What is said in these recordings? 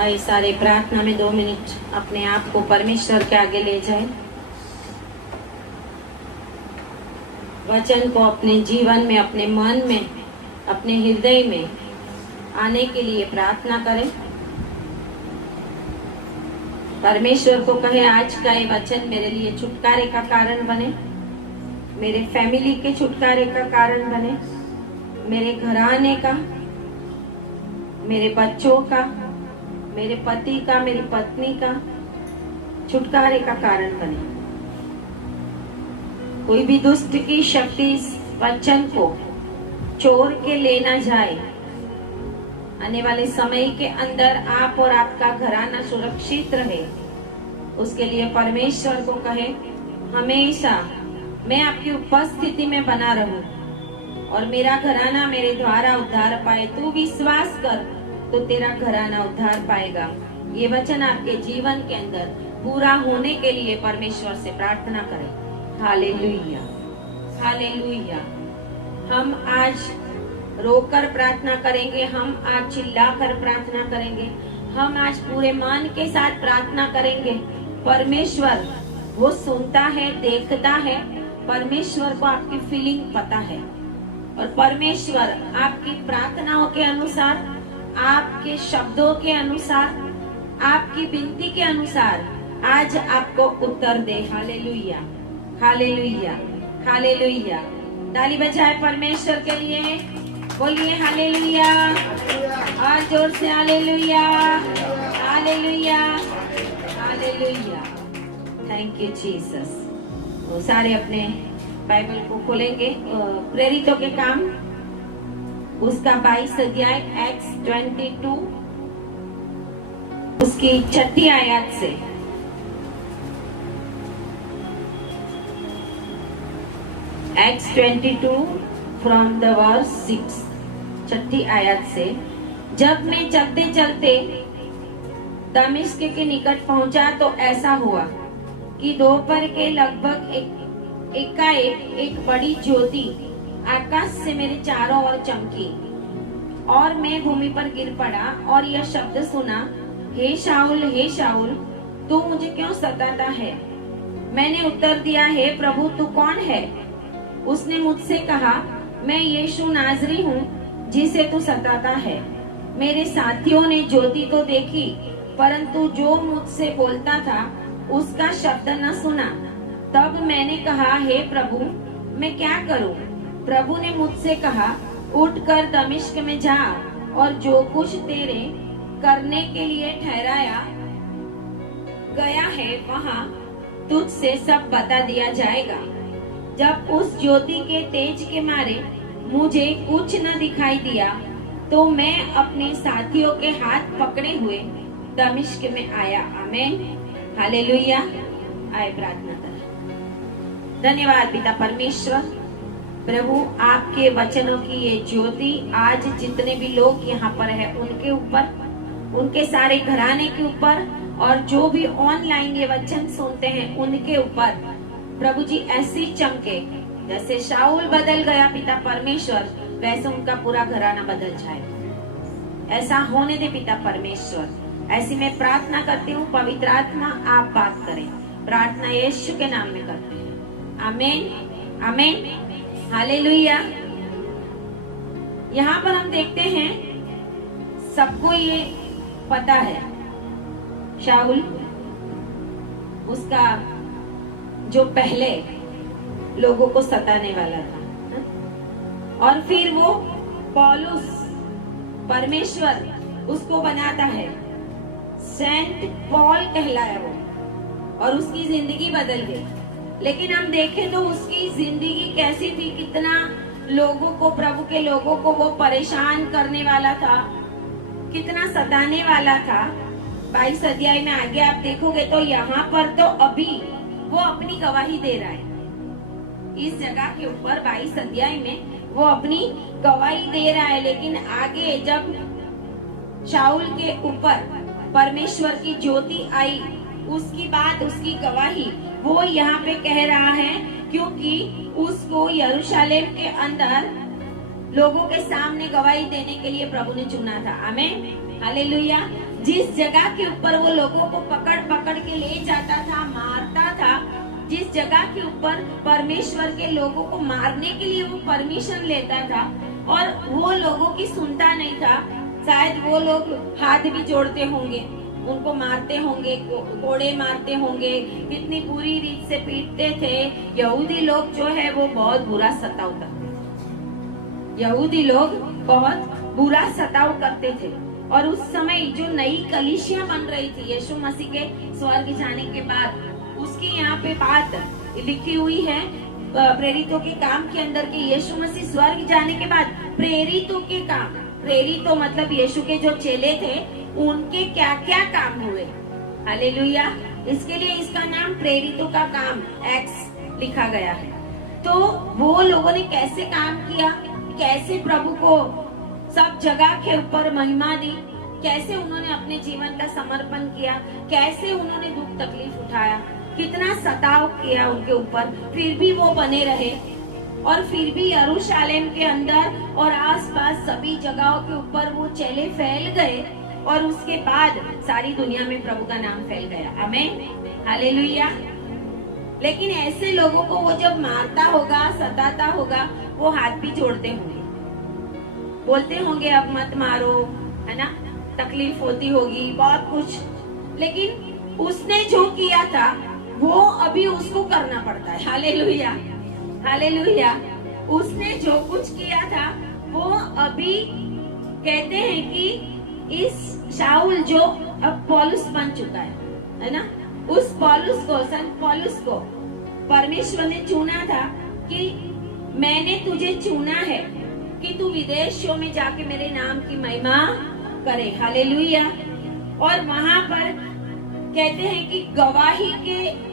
आइए सारे प्रार्थना में 2 मिनट अपने आप को परमेश्वर के आगे ले जाए। वचन को अपने जीवन में, अपने मन में, अपने हृदय में आने के लिए प्रार्थना करें। परमेश्वर को कहे आज का ये वचन मेरे लिए छुटकारे का कारण बने, मेरे फैमिली के छुटकारे का कारण बने, मेरे घराने का, मेरे बच्चों का, मेरे पति का, मेरी पत्नी का छुटकारे का कारण बने। कोई भी दुष्ट की शक्ति इस वचन को चोर के लेना जाए। आने वाले समय के अंदर आप और आपका घराना सुरक्षित रहे, उसके लिए परमेश्वर को कहे हमेशा मैं आपकी उपस्थिति में बना रहूं और मेरा घराना मेरे द्वारा उद्धार पाए। तू विश्वास कर तो तेरा घराना उद्धार पाएगा। ये वचन आपके जीवन के अंदर पूरा होने के लिए परमेश्वर से प्रार्थना करें। Hallelujah, hallelujah. हम आज रोकर प्रार्थना करेंगे, हम आज चिल्लाकर प्रार्थना करेंगे, हम आज पूरे मन के साथ प्रार्थना करेंगे। परमेश्वर वो सुनता है, देखता है। परमेश्वर को आपकी फीलिंग पता है और परमेश्वर आपकी प्रार्थनाओं के अनुसार, आपके शब्दों के अनुसार, आपकी विनती के अनुसार आज आपको उत्तर दे। Hallelujah, hallelujah, hallelujah. ताली बजाए परमेश्वर के लिए, बोलिए हालेलुया, और जोर से hallelujah, hallelujah, hallelujah. Thank you Jesus. वो सारे अपने बाइबल को खोलेंगे। प्रेरितों के काम उसका 22 अध्याय एक्स 22 उसकी 6 आयत से। एक्स 22 फ्रॉम द वर्स 6, 6 आयत से। जब मैं चलते चलते दमिश्क के निकट पहुंचा तो ऐसा हुआ कि दोपहर के लगभग एकाएक एक बड़ी ज्योति आकाश से मेरे चारों ओर चमकी और मैं भूमि पर गिर पड़ा और यह शब्द सुना, हे शाऊल, हे शाऊल, तू मुझे क्यों सताता है? मैंने उत्तर दिया, हे प्रभु, तू कौन है? उसने मुझसे कहा, मैं यीशु नाजरी हूँ जिसे तू सताता है। मेरे साथियों ने ज्योति तो देखी, परंतु जो मुझसे बोलता था उसका शब्द न सुना। तब मैंने कहा, हे प्रभु, मैं क्या करूं? प्रभु ने मुझसे कहा, उठकर दमिश्क में जा और जो कुछ तेरे करने के लिए ठहराया गया है वहां तुझसे सब बता दिया जाएगा। जब उस ज्योति के तेज के मारे मुझे कुछ न दिखाई दिया तो मैं अपने साथियों के हाथ पकड़े हुए दमिश्क में आया। आमीन, हालेलुया। आए प्रार्थना करें। धन्यवाद पिता परमेश्वर, प्रभु आपके वचनों की ये ज्योति आज जितने भी लोग यहाँ पर है उनके ऊपर, उनके सारे घराने के ऊपर और जो भी ऑनलाइन ये वचन सुनते हैं उनके ऊपर प्रभु जी ऐसी चमके जैसे शाऊल बदल गया पिता परमेश्वर, वैसे उनका पूरा घराना बदल जाए। ऐसा होने दे पिता परमेश्वर। ऐसी मैं प्रार्थना करती हूँ, पवित्र आत्मा आप बात करें। प्रार्थना यीशु के नाम में करते हैं। आमीन, आमीन, हालेलुया। यहाँ पर हम देखते हैं सबको ये पता है, शाऊल उसका जो पहले लोगों को सताने वाला था और फिर वो पौलुस, परमेश्वर उसको बनाता है, सेंट पॉल कहलाया वो और उसकी जिंदगी बदल गई। लेकिन हम देखें तो उसकी जिंदगी कैसी थी, कितना लोगों को, प्रभु के लोगों को वो परेशान करने वाला था, कितना सताने वाला था। 22 अध्याय में आगे आप देखोगे तो यहाँ पर तो अभी वो अपनी गवाही दे रहा है। इस जगह के ऊपर 22 अध्याय में वो अपनी गवाही दे रहा है, लेकिन आगे जब शाऊल के ऊपर परमेश्वर की ज्योति आई उसकी बात, उसकी गवाही वो यहाँ पे कह रहा है, क्योंकि उसको यरूशलेम के अंदर लोगों के सामने गवाही देने के लिए प्रभु ने चुना था। आमीन, हालेलुया। जिस जगह के ऊपर वो लोगों को पकड़ पकड़ के ले जाता था, मारता था, जिस जगह के ऊपर परमेश्वर के लोगों को मारने के लिए वो परमिशन लेता था और वो लोगों की सुनता नहीं था, शायद वो लोग हाथ भी जोड़ते होंगे, उनको मारते होंगे, कोड़े मारते होंगे, कितनी बुरी रीत से पीटते थे। यहूदी लोग जो है वो बहुत बुरा सताव करते थे, यहूदी लोग बहुत बुरा सताव करते थे। और उस समय जो नई कलीसिया बन रही थी यीशु मसीह के स्वर्ग जाने के बाद, उसकी यहाँ पे बात लिखी हुई है प्रेरितों के काम के अंदर के यीशु मसीह स्वर्ग जाने के बाद प्रेरितों के काम, प्रेरितों मतलब यीशु के जो चेले थे उनके क्या क्या काम हुए। हालेलुया। इसके लिए इसका नाम प्रेरितों का काम एक्स लिखा गया है। तो वो लोगों ने कैसे काम किया, कैसे प्रभु को सब जगह के ऊपर महिमा दी, कैसे उन्होंने अपने जीवन का समर्पण किया, कैसे उन्होंने दुख तकलीफ उठाया, कितना सताव किया उनके ऊपर, फिर भी वो बने रहे। और फिर भी यरूशलेम के अंदर और आसपास सभी जगहों के ऊपर वो चेले फैल गए और उसके बाद सारी दुनिया में प्रभु का नाम फैल गया। आमीन, हालेलुया। लेकिन ऐसे लोगों को वो जब मारता होगा, सताता होगा, वो हाथ भी जोड़ते होंगे, बोलते होंगे अब मत मारो, है ना, तकलीफ होती होगी बहुत कुछ, लेकिन उसने जो किया था वो अभी उसको करना पड़ता है। Hallelujah, hallelujah. उसने जो कुछ किया था वो अभी कहते हैं कि इस शाऊल जो अब पौलुस बन चुका है ना, उस पौलुस को, संत पौलुस को परमेश्वर ने चुना था कि मैंने तुझे चुना है कि तू विदेशों में जाके मेरे नाम की महिमा करे। हालेलुया। और वहां पर कहते हैं कि गवाही के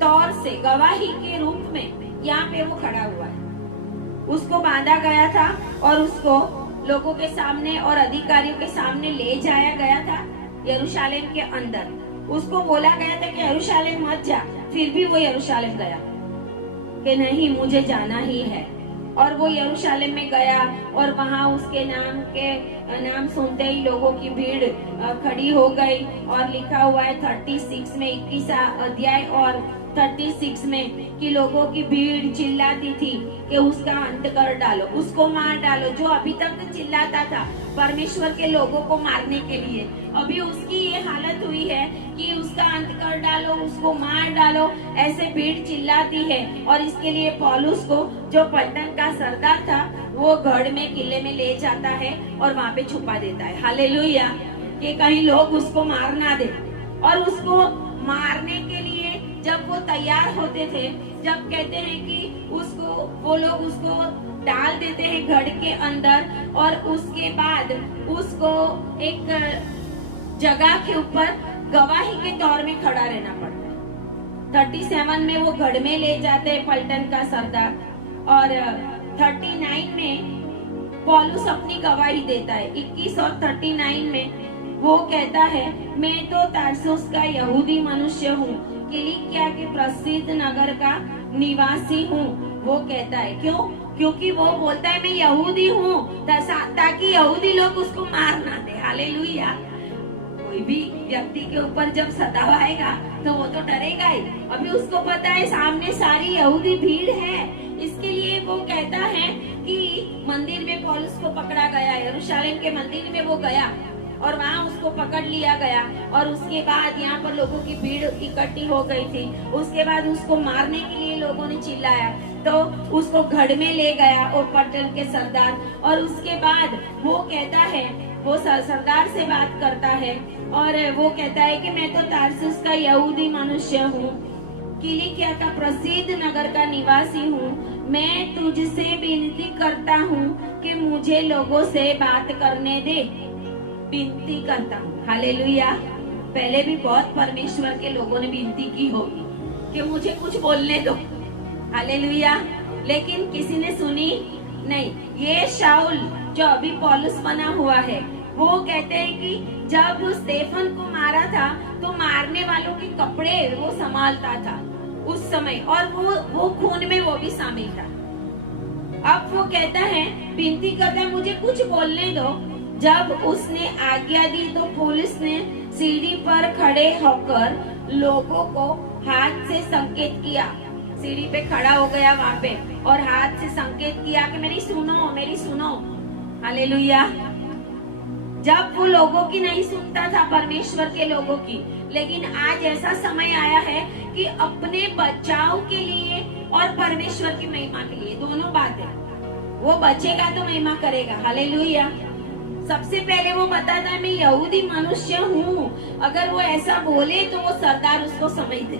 तौर से, गवाही के रूप में यहाँ पे वो खड़ा हुआ है। उसको बांधा गया था और उसको लोगों के सामने और अधिकारियों के सामने ले जाया गया था यरूशलेम के अंदर। उसको बोला गया था कि यरूशलेम मत जा, फिर भी वो यरूशलेम गया कि नहीं मुझे जाना ही है। और वो यरूशलेम में गया और वहाँ उसके नाम सुनते ही लोगों की भीड़ खड़ी हो गई। और लिखा हुआ है 36 में, 21 अध्याय और 36 में कि लोगों की भीड़ चिल्लाती थी कि उसका अंत कर डालो, उसको मार डालो। जो अभी तक चिल्लाता था परमेश्वर के लोगों को मारने के लिए, अभी उसकी ये हालत हुई है कि उसका अंत कर डालो, उसको मार डालो, ऐसे भीड़ चिल्लाती है। और इसके लिए पौलुस को, जो पलटन का सरदार था, वो गढ़ में, किले में ले जाता है और वहाँ पे छुपा देता है। हालेलुया, कि कहीं लोग उसको मार ना दे। और उसको मारने के लिए जब वो तैयार होते थे, जब कहते हैं कि उसको, वो लोग उसको डाल देते हैं गढ़ के अंदर और उसके बाद उसको एक जगह के ऊपर गवाही के तौर में खड़ा रहना पड़ता है। 37 में वो गढ़ में ले जाते हैं पलटन का सरदार, और 39 में पौलुस अपनी गवाही देता है। 21 और 39 में वो कहता है, मैं तो तार्सुस का यहूदी मनुष्य हूँ, किलिकिया के प्रसिद्ध नगर का निवासी हूँ। वो कहता है क्यों? क्योंकि वो बोलता है मैं यहूदी हूँ, ताकि यहूदी लोग उसको मार ना दे। हालेलुया। कोई भी व्यक्ति के ऊपर जब सताव आएगा तो वो तो डरेगा ही। अभी उसको पता है सामने सारी यहूदी भीड़ है, इसके लिए वो कहता है कि मंदिर में पौलुस को पकड़ा गया, यरूशलेम के मंदिर में वो गया और वहाँ उसको पकड़ लिया गया। और उसके बाद यहाँ पर लोगों की भीड़ इकट्ठी हो गई थी। उसके बाद उसको मारने के लिए लोगों ने चिल्लाया, तो उसको गढ़ में ले गया और पलटन के सरदार। और उसके बाद वो कहता है, वो सरदार से बात करता है और वो कहता है कि मैं तो तार्सुस का यहूदी मनुष्य हूँ, किलिकिया का प्रसिद्ध नगर का निवासी हूँ। मैं तुझसे विनती करता हूँ कि मुझे लोगों से बात करने दे, विनती करता हूँ। हालेलुया। पहले भी बहुत परमेश्वर के लोगों ने विनती की होगी कि मुझे कुछ बोलने दो। हालेलुया। लेकिन किसी ने सुनी नहीं। ये शाऊल जो अभी पौलुस बना हुआ है, वो कहते हैं कि जब स्टेफन को मारा था तो मारने वालों के कपड़े वो संभालता था उस समय, और वो खून में वो भी शामिल था। अब वो कहता है, विनती करता है मुझे कुछ बोलने दो। जब उसने आज्ञा दी तो पुलिस ने सीढ़ी पर खड़े होकर लोगों को हाथ से संकेत किया। सीढ़ी पे खड़ा हो गया वहां पे और हाथ से संकेत किया कि मेरी सुनो। हालेलुया। जब वो लोगों की नहीं सुनता था, परमेश्वर के लोगों की, लेकिन आज ऐसा समय आया है कि अपने बचाव के लिए और परमेश्वर की महिमा के लिए दोनों बात है। वो बचेगा तो महिमा करेगा। हालेलुया। सबसे पहले वो बताता है मैं यहूदी मनुष्य हूँ। अगर वो ऐसा बोले तो वो सरदार उसको समझ दे।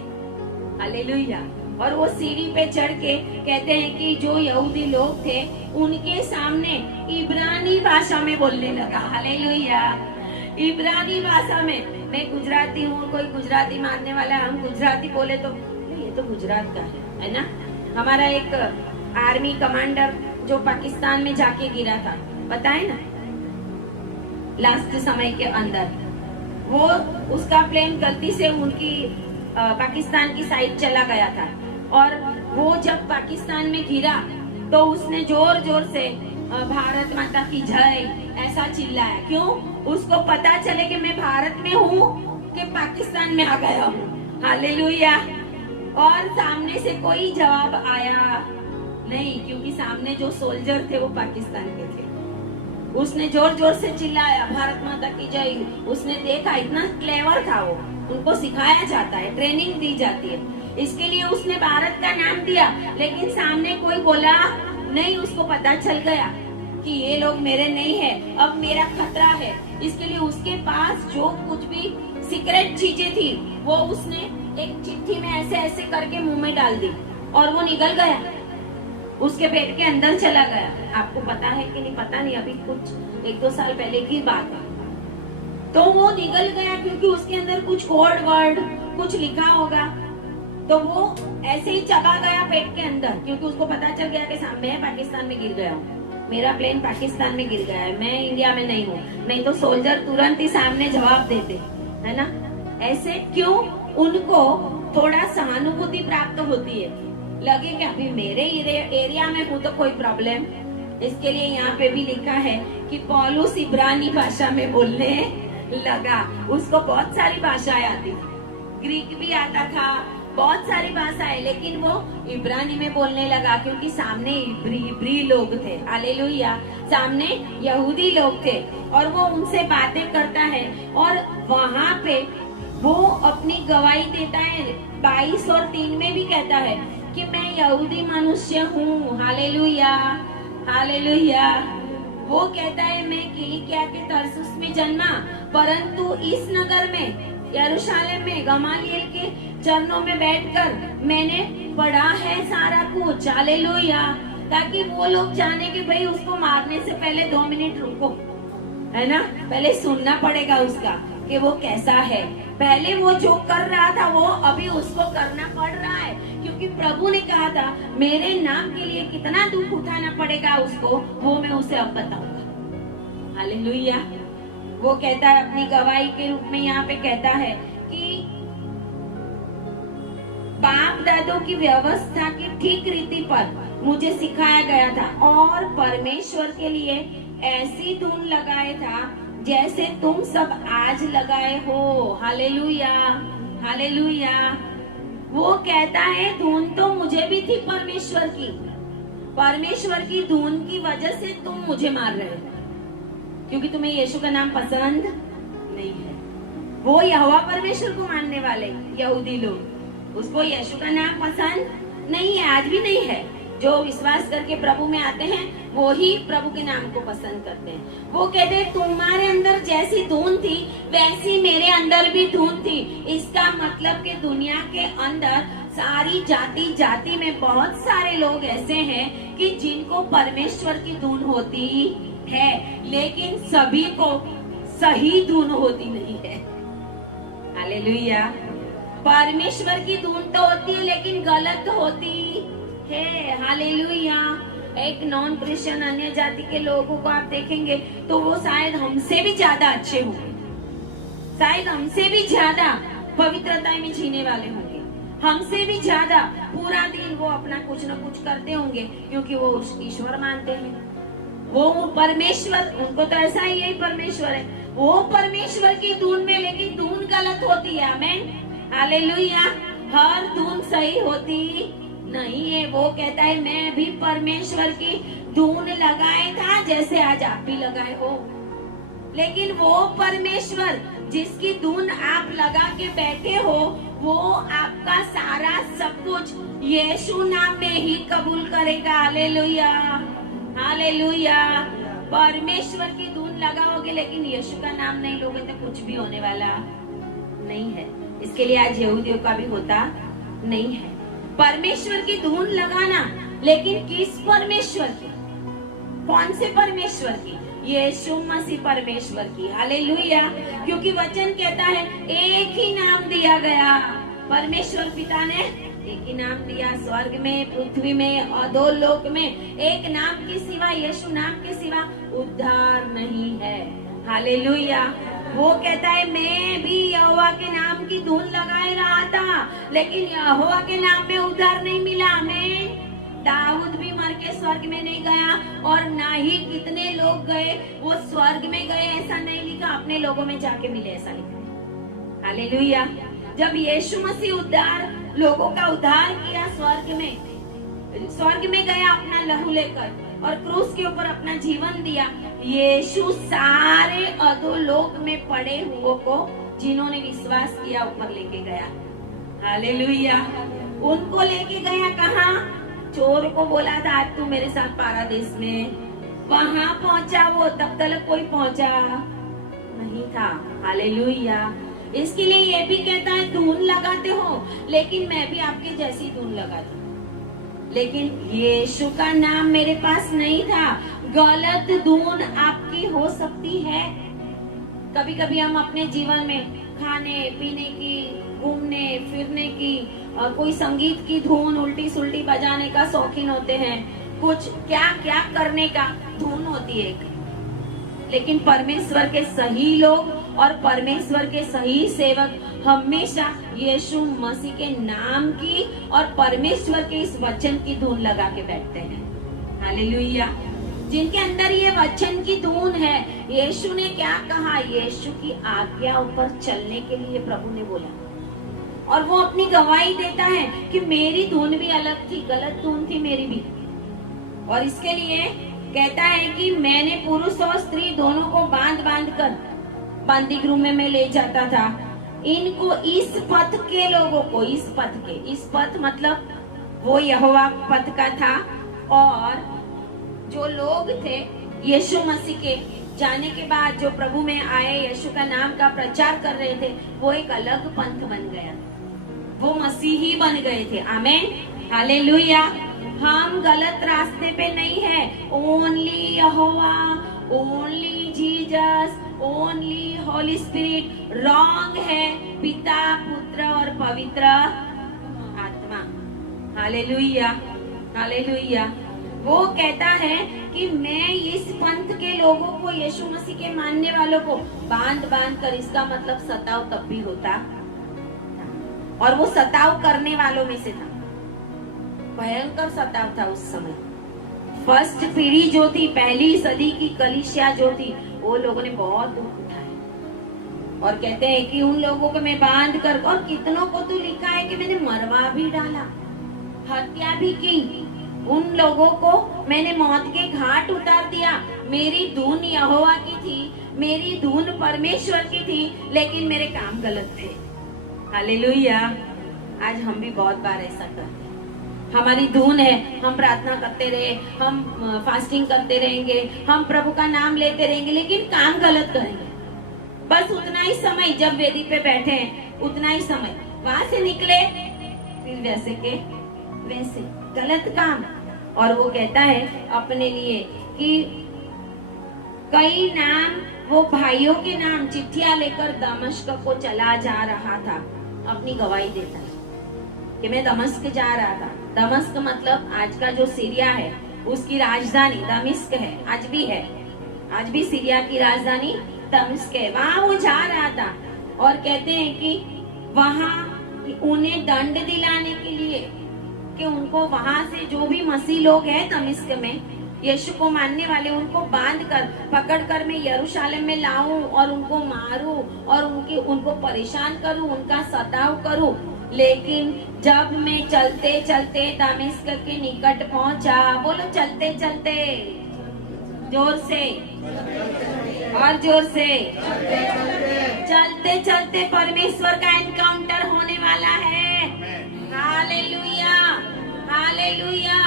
हालेलुया। और वो सीढ़ी पे चढ़ के कहते हैं कि जो यहूदी लोग थे उनके सामने इब्रानी भाषा में बोलने लगा। हालेलुया। इब्रानी भाषा में। मैं गुजराती हूँ, कोई गुजराती मानने वाला, हम गुजराती बोले तो ये तो गुजरात का है ना। हमारा एक आर्मी कमांडर जो पाकिस्तान में जाके गिरा था, पता है ना, लास्ट समय के अंदर, वो उसका प्लेन गलती से उनकी पाकिस्तान की साइड चला गया था और वो जब पाकिस्तान में गिरा तो उसने जोर जोर से भारत माता की जय ऐसा चिल्लाया। क्यों? उसको पता चले कि मैं भारत में हूँ कि पाकिस्तान में आ गया हूँ। हालेलुया। और सामने से कोई जवाब आया नहीं, क्योंकि सामने जो सोल्जर थे वो पाकिस्तान के थे। उसने जोर जोर से चिल्लाया भारत माता की जय। उसने देखा इतना क्लेवर था वो, उनको सिखाया जाता है, ट्रेनिंग दी जाती है, इसके लिए उसने भारत का नाम दिया। लेकिन सामने कोई बोला नहीं, उसको पता चल गया कि ये लोग मेरे नहीं है, अब मेरा खतरा है। इसके लिए उसके पास जो कुछ भी सीक्रेट चीजें थी वो उसने एक चिट्ठी में ऐसे ऐसे करके मुंह में डाल दी और वो निकल गया, उसके पेट के अंदर चला गया। आपको पता है कि नहीं पता नहीं, अभी कुछ 1-2 साल पहले की बात है। तो वो निकल गया क्योंकि उसके अंदर कुछ कोड वर्ड कुछ लिखा होगा, तो वो ऐसे ही चबा गया पेट के अंदर, क्योंकि उसको पता चल गया कि मैं पाकिस्तान में गिर गया हूँ, मेरा प्लेन पाकिस्तान में गिर गया है, मैं इंडिया में नहीं हूँ। नहीं तो सोल्जर तुरंत ही सामने जवाब देते, है ना। ऐसे क्यों? उनको थोड़ा सहानुभूति प्राप्त होती है, लगे कि अभी मेरे एरिया में हूँ तो कोई प्रॉब्लम। इसके लिए यहाँ पे भी लिखा है कि पौलुस इब्रानी भाषा में बोलने लगा। उसको बहुत सारी भाषाएं आती थी, ग्रीक भी आता था, बहुत सारी भाषाएं, लेकिन वो इब्रानी में बोलने लगा क्योंकि सामने इब्री लोग थे। हालेलुया। सामने यहूदी लोग थे और वो उनसे बातें करता है और वहां पे वो अपनी गवाही देता है। 22 और 3 में भी कहता है कि मैं यहूदी मनुष्य हूँ। हालेलुया। हालेलुया। वो कहता है मैं किलिकिया के तरसुस में जन्मा, परंतु इस नगर में यरूशलेम में गमालियल के चरणों में बैठकर मैंने पढ़ा है सारा कुछ। हालेलुया। ताकि वो लोग जाने कि भाई उसको मारने से पहले 2 मिनट रुको, है ना, पहले सुनना पड़ेगा उसका कि वो कैसा है। पहले वो जो कर रहा था वो अभी उसको करना पड़ रहा है, क्योंकि प्रभु ने कहा था मेरे नाम के लिए कितना दुख उठाना पड़ेगा उसको, वो मैं उसे अब बताऊंगा। हालेलुया। वो कहता है अपनी गवाही के रूप में यहाँ पे कहता है कि बाप दादों की व्यवस्था की ठीक रीति पर मुझे सिखाया गया था और परमेश्वर के लिए ऐसी धुन लगाए था जैसे तुम सब आज लगाए हो। हालेलुया। हालेलुया। वो कहता है धुन तो मुझे भी थी परमेश्वर की धुन की वजह से तुम मुझे मार रहे हो, क्योंकि तुम्हें यीशु का नाम पसंद नहीं है। वो यहोवा परमेश्वर को मानने वाले यहूदी लोग, उसको यीशु का नाम पसंद नहीं है, आज भी नहीं है। जो विश्वास करके प्रभु में आते हैं वो ही प्रभु के नाम को पसंद करते हैं। वो कहते हैं तुम्हारे अंदर जैसी धुन थी वैसी मेरे अंदर भी धुन थी। इसका मतलब कि दुनिया के अंदर सारी जाति में बहुत सारे लोग ऐसे हैं कि जिनको परमेश्वर की धुन होती है, लेकिन सभी को सही धुन होती नहीं है। हालेलुया। परमेश्वर की धुन तो होती है लेकिन गलत होती है। हालेलुया। एक नॉन क्रिश्चियन अन्य जाति के लोगों को आप देखेंगे तो वो शायद हमसे भी ज्यादा अच्छे होंगे, शायद हमसे भी ज्यादा पवित्रता में जीने वाले होंगे, हमसे भी ज्यादा पूरा दिन वो अपना कुछ न कुछ करते होंगे, क्योंकि वो ईश्वर मानते हैं। वो परमेश्वर, उनको तो ऐसा ही यही परमेश्वर है, वो परमेश्वर की धुन में, लेकिन धुन गलत होती है। आमीन, हालेलुया। हर धुन सही होती नहीं है। वो कहता है मैं भी परमेश्वर की धुन लगाए था जैसे आज आप भी लगाए हो, लेकिन वो परमेश्वर जिसकी धुन आप लगा के बैठे हो, वो आपका सारा सब कुछ यीशु नाम में ही कबूल करेगा। Hallelujah, hallelujah. परमेश्वर की धुन लगाओगे लेकिन यीशु का नाम नहीं लोगे तो कुछ भी होने वाला नहीं है। इसके लिए आज यहूदियों का भी होता नहीं है। परमेश्वर की धुन लगाना, लेकिन किस परमेश्वर की? कौन से परमेश्वर की? यीशु मसीह परमेश्वर की। हालेलुया। क्योंकि वचन कहता है एक ही नाम दिया गया, परमेश्वर पिता ने एक ही नाम दिया, स्वर्ग में, पृथ्वी में और दो लोक में, एक नाम के सिवा, यीशु नाम के सिवा उद्धार नहीं है। हालेलुया। वो कहता है मैं भी यहोवा के नाम की धुन लगाए रहा था, लेकिन यहोवा के नाम में उद्धार नहीं मिला। मैं दाऊद भी मर के स्वर्ग में नहीं गया, और ना ही कितने लोग गए वो स्वर्ग में गए, ऐसा नहीं लिखा। अपने लोगों में जाके मिले, ऐसा लिखा। हालेलुया। जब यीशु मसीह उद्धार, लोगों का उद्धार किया, स्वर्ग में गया अपना लहू लेकर और क्रूस के ऊपर अपना जीवन दिया। यीशु सारे अधोलोक में पड़े हुओं को, जिन्होंने विश्वास किया, ऊपर लेके गया। हालेलुया। उनको लेके गया कहाँ? चोर को बोला था आज तू मेरे साथ पारादीस में, वहां पहुंचा वो, तब तक कोई पहुंचा नहीं था। हालेलुया। इसके लिए ये भी कहता है धुन लगाते हो, लेकिन मैं भी आपके जैसी धुन लगाती हूँ, लेकिन यीशु का नाम मेरे पास नहीं था। गलत धुन आपकी हो सकती है। कभी कभी हम अपने जीवन में खाने पीने की, घूमने फिरने की, और कोई संगीत की धुन उल्टी सुल्टी बजाने का शौकीन होते हैं, कुछ क्या क्या करने का धुन होती है। लेकिन परमेश्वर के सही लोग और परमेश्वर के सही सेवक हमेशा यीशु मसीह के नाम की और परमेश्वर के इस वचन की धुन लगा के बैठते हैं। हालेलुया। जिनके अंदर ये वचन की धुन है, यीशु ने क्या कहा, यीशु की आज्ञा ऊपर चलने के लिए प्रभु ने बोला, और वो अपनी गवाही देता है कि मेरी धुन भी अलग थी, गलत धुन थी मेरी भी। और इसके लिए कहता है कि मैंने पुरुष और स्त्री दोनों को बांध बांध कर बंदी गृह में मैं ले जाता था। इनको, इस पथ के लोगों को, इस पथ मतलब वो यहोवा पथ का था, और जो लोग थे यीशु मसीह के जाने के बाद जो प्रभु में आए, यीशु का नाम का प्रचार कर रहे थे, वो एक अलग पंथ बन गया, वो मसीही बन गए थे। आमीन, हालेलुया। हम गलत रास्ते पे नहीं है। ओनली यहोवा, only Jesus, only Holy Spirit wrong है, पिता, पुत्र और पवित्र आत्मा। Hallelujah, hallelujah. वो कहता है कि मैं इस पंथ के लोगों को, यीशु मसीह के मानने वालों को बांध बांध कर, इसका मतलब सताव तब भी होता, और वो सताव करने वालों में से था। भयंकर सताव था उस समय। फर्स्ट पीढ़ी जो थी, पहली सदी की कलीसिया जो थी, वो लोगों ने बहुत दुख उठाए, और कहते हैं कि उन लोगों को मैं बांध कर, और कितनों को तो लिखा है कि मैंने मरवा भी डाला, हत्या भी की, उन लोगों को मैंने मौत के घाट उतार दिया। मेरी धुन यहोवा की थी, मेरी धुन परमेश्वर की थी, लेकिन मेरे काम गलत थे। हालेलुया। आज हम भी बहुत बार ऐसा करते हैं। हमारी धुन है, हम प्रार्थना करते रहे, हम फास्टिंग करते रहेंगे, हम प्रभु का नाम लेते रहेंगे, लेकिन काम गलत करेंगे। बस उतना ही समय जब वेदी पे बैठे हैं, उतना ही समय, वहां से निकले फिर वैसे के वैसे गलत काम। और वो कहता है अपने लिए कि कई नाम, वो भाइयों के नाम चिट्ठियां लेकर दमिश्क को चला जा रहा था। अपनी गवाही देता है कि मैं दमिश्क जा रहा था। दमिश्क मतलब आज का जो सीरिया है, उसकी राजधानी दमिश्क है, आज भी है, आज भी सीरिया की राजधानी दमिश्क है। वहां वो जा रहा था, और कहते हैं कि वहां उन्हें दंड दिलाने के लिए, कि उनको वहां से जो भी मसीह लोग हैं दमिश्क में, यीशु को मानने वाले उनको बांध कर पकड़ कर मैं यरूशलेम में लाऊं और उनको मारूं और उनको परेशान करूं, उनका सताव करूं। लेकिन जब मैं चलते चलते दमिश्क के निकट पहुंचा, बोलो चलते चलते, जोर से और जोर से, चलते चलते परमेश्वर का एनकाउंटर होने वाला है। Hallelujah, hallelujah.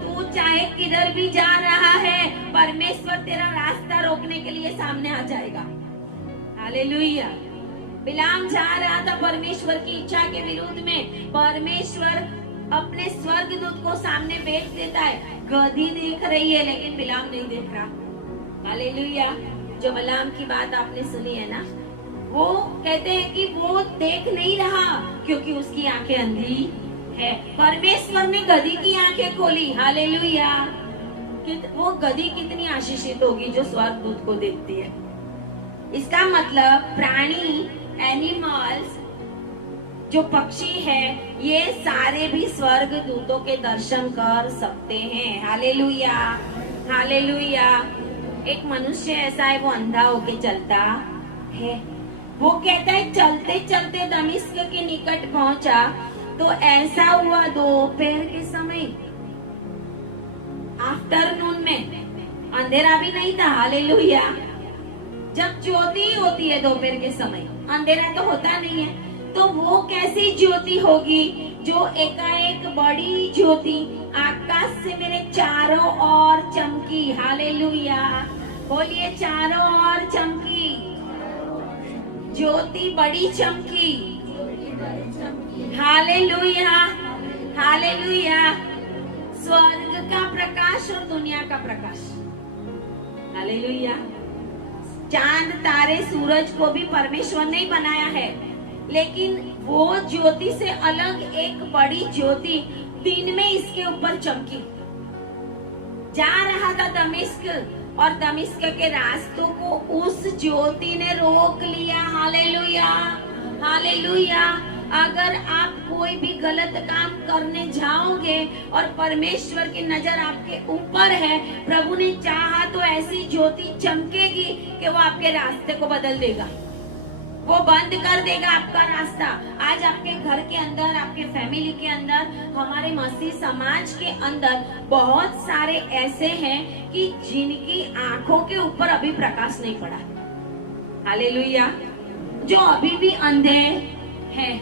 तू चाहे किधर भी जा रहा है, परमेश्वर तेरा रास्ता रोकने के लिए सामने आ जाएगा। हालेलुया। बिलाम जा रहा था परमेश्वर की इच्छा के विरुद्ध में, परमेश्वर अपने स्वर्गदूत को सामने भेज देता है। गधी देख रही है लेकिन बिलाम नहीं देख रहा। हालेलुया। जो बिलाम की बात आपने सुनी है ना, वो कहते हैं कि वो देख नहीं रहा क्योंकि उसकी आंखें अंधी है। परमेश्वर ने गधी की आंखें खोली। हालेलुया। वो गधी कितनी आशीषित होगी जो स्वर्गदूत को देखती है। इसका मतलब प्राणी, एनिमल्स, जो पक्षी है, ये सारे भी स्वर्ग दूतों के दर्शन कर सकते हैं। Hallelujah, hallelujah. एक मनुष्य ऐसा है, वो अंधा होके चलता है। वो कहता है चलते चलते दमिश्क के निकट पहुंचा तो ऐसा हुआ दोपहर के समय, आफ्टरनून में, अंधेरा भी नहीं था। हालेलुया। जब ज्योति होती है दोपहर के समय, अंधेरा तो होता नहीं है, तो वो कैसी ज्योति होगी जो एकाएक बड़ी ज्योति आकाश से मेरे चारों ओर चमकी। हालेलुया। बोलिए चारों ओर चमकी, ज्योति बड़ी चमकी। Hallelujah, hallelujah. स्वर्ग का प्रकाश और दुनिया का प्रकाश। हालेलुया। चांद, तारे, सूरज को भी परमेश्वर ने बनाया है, लेकिन वो ज्योति से अलग एक बड़ी ज्योति दिन में इसके ऊपर चमकी। जा रहा था दमिश्क, और दमिश्क के रास्तों को उस ज्योति ने रोक लिया। Hallelujah, hallelujah. अगर आप कोई भी गलत काम करने जाओगे और परमेश्वर की नजर आपके ऊपर है, प्रभु ने चाहा तो ऐसी ज्योति चमकेगी कि वो आपके रास्ते को बदल देगा, वो बंद कर देगा आपका रास्ता। आज आपके घर के अंदर, आपके फैमिली के अंदर, हमारे मसीह समाज के अंदर बहुत सारे ऐसे हैं कि जिनकी आंखों के ऊपर अभी प्रकाश नहीं पड़ा। हालेलुया। जो अभी भी अंधे हैं,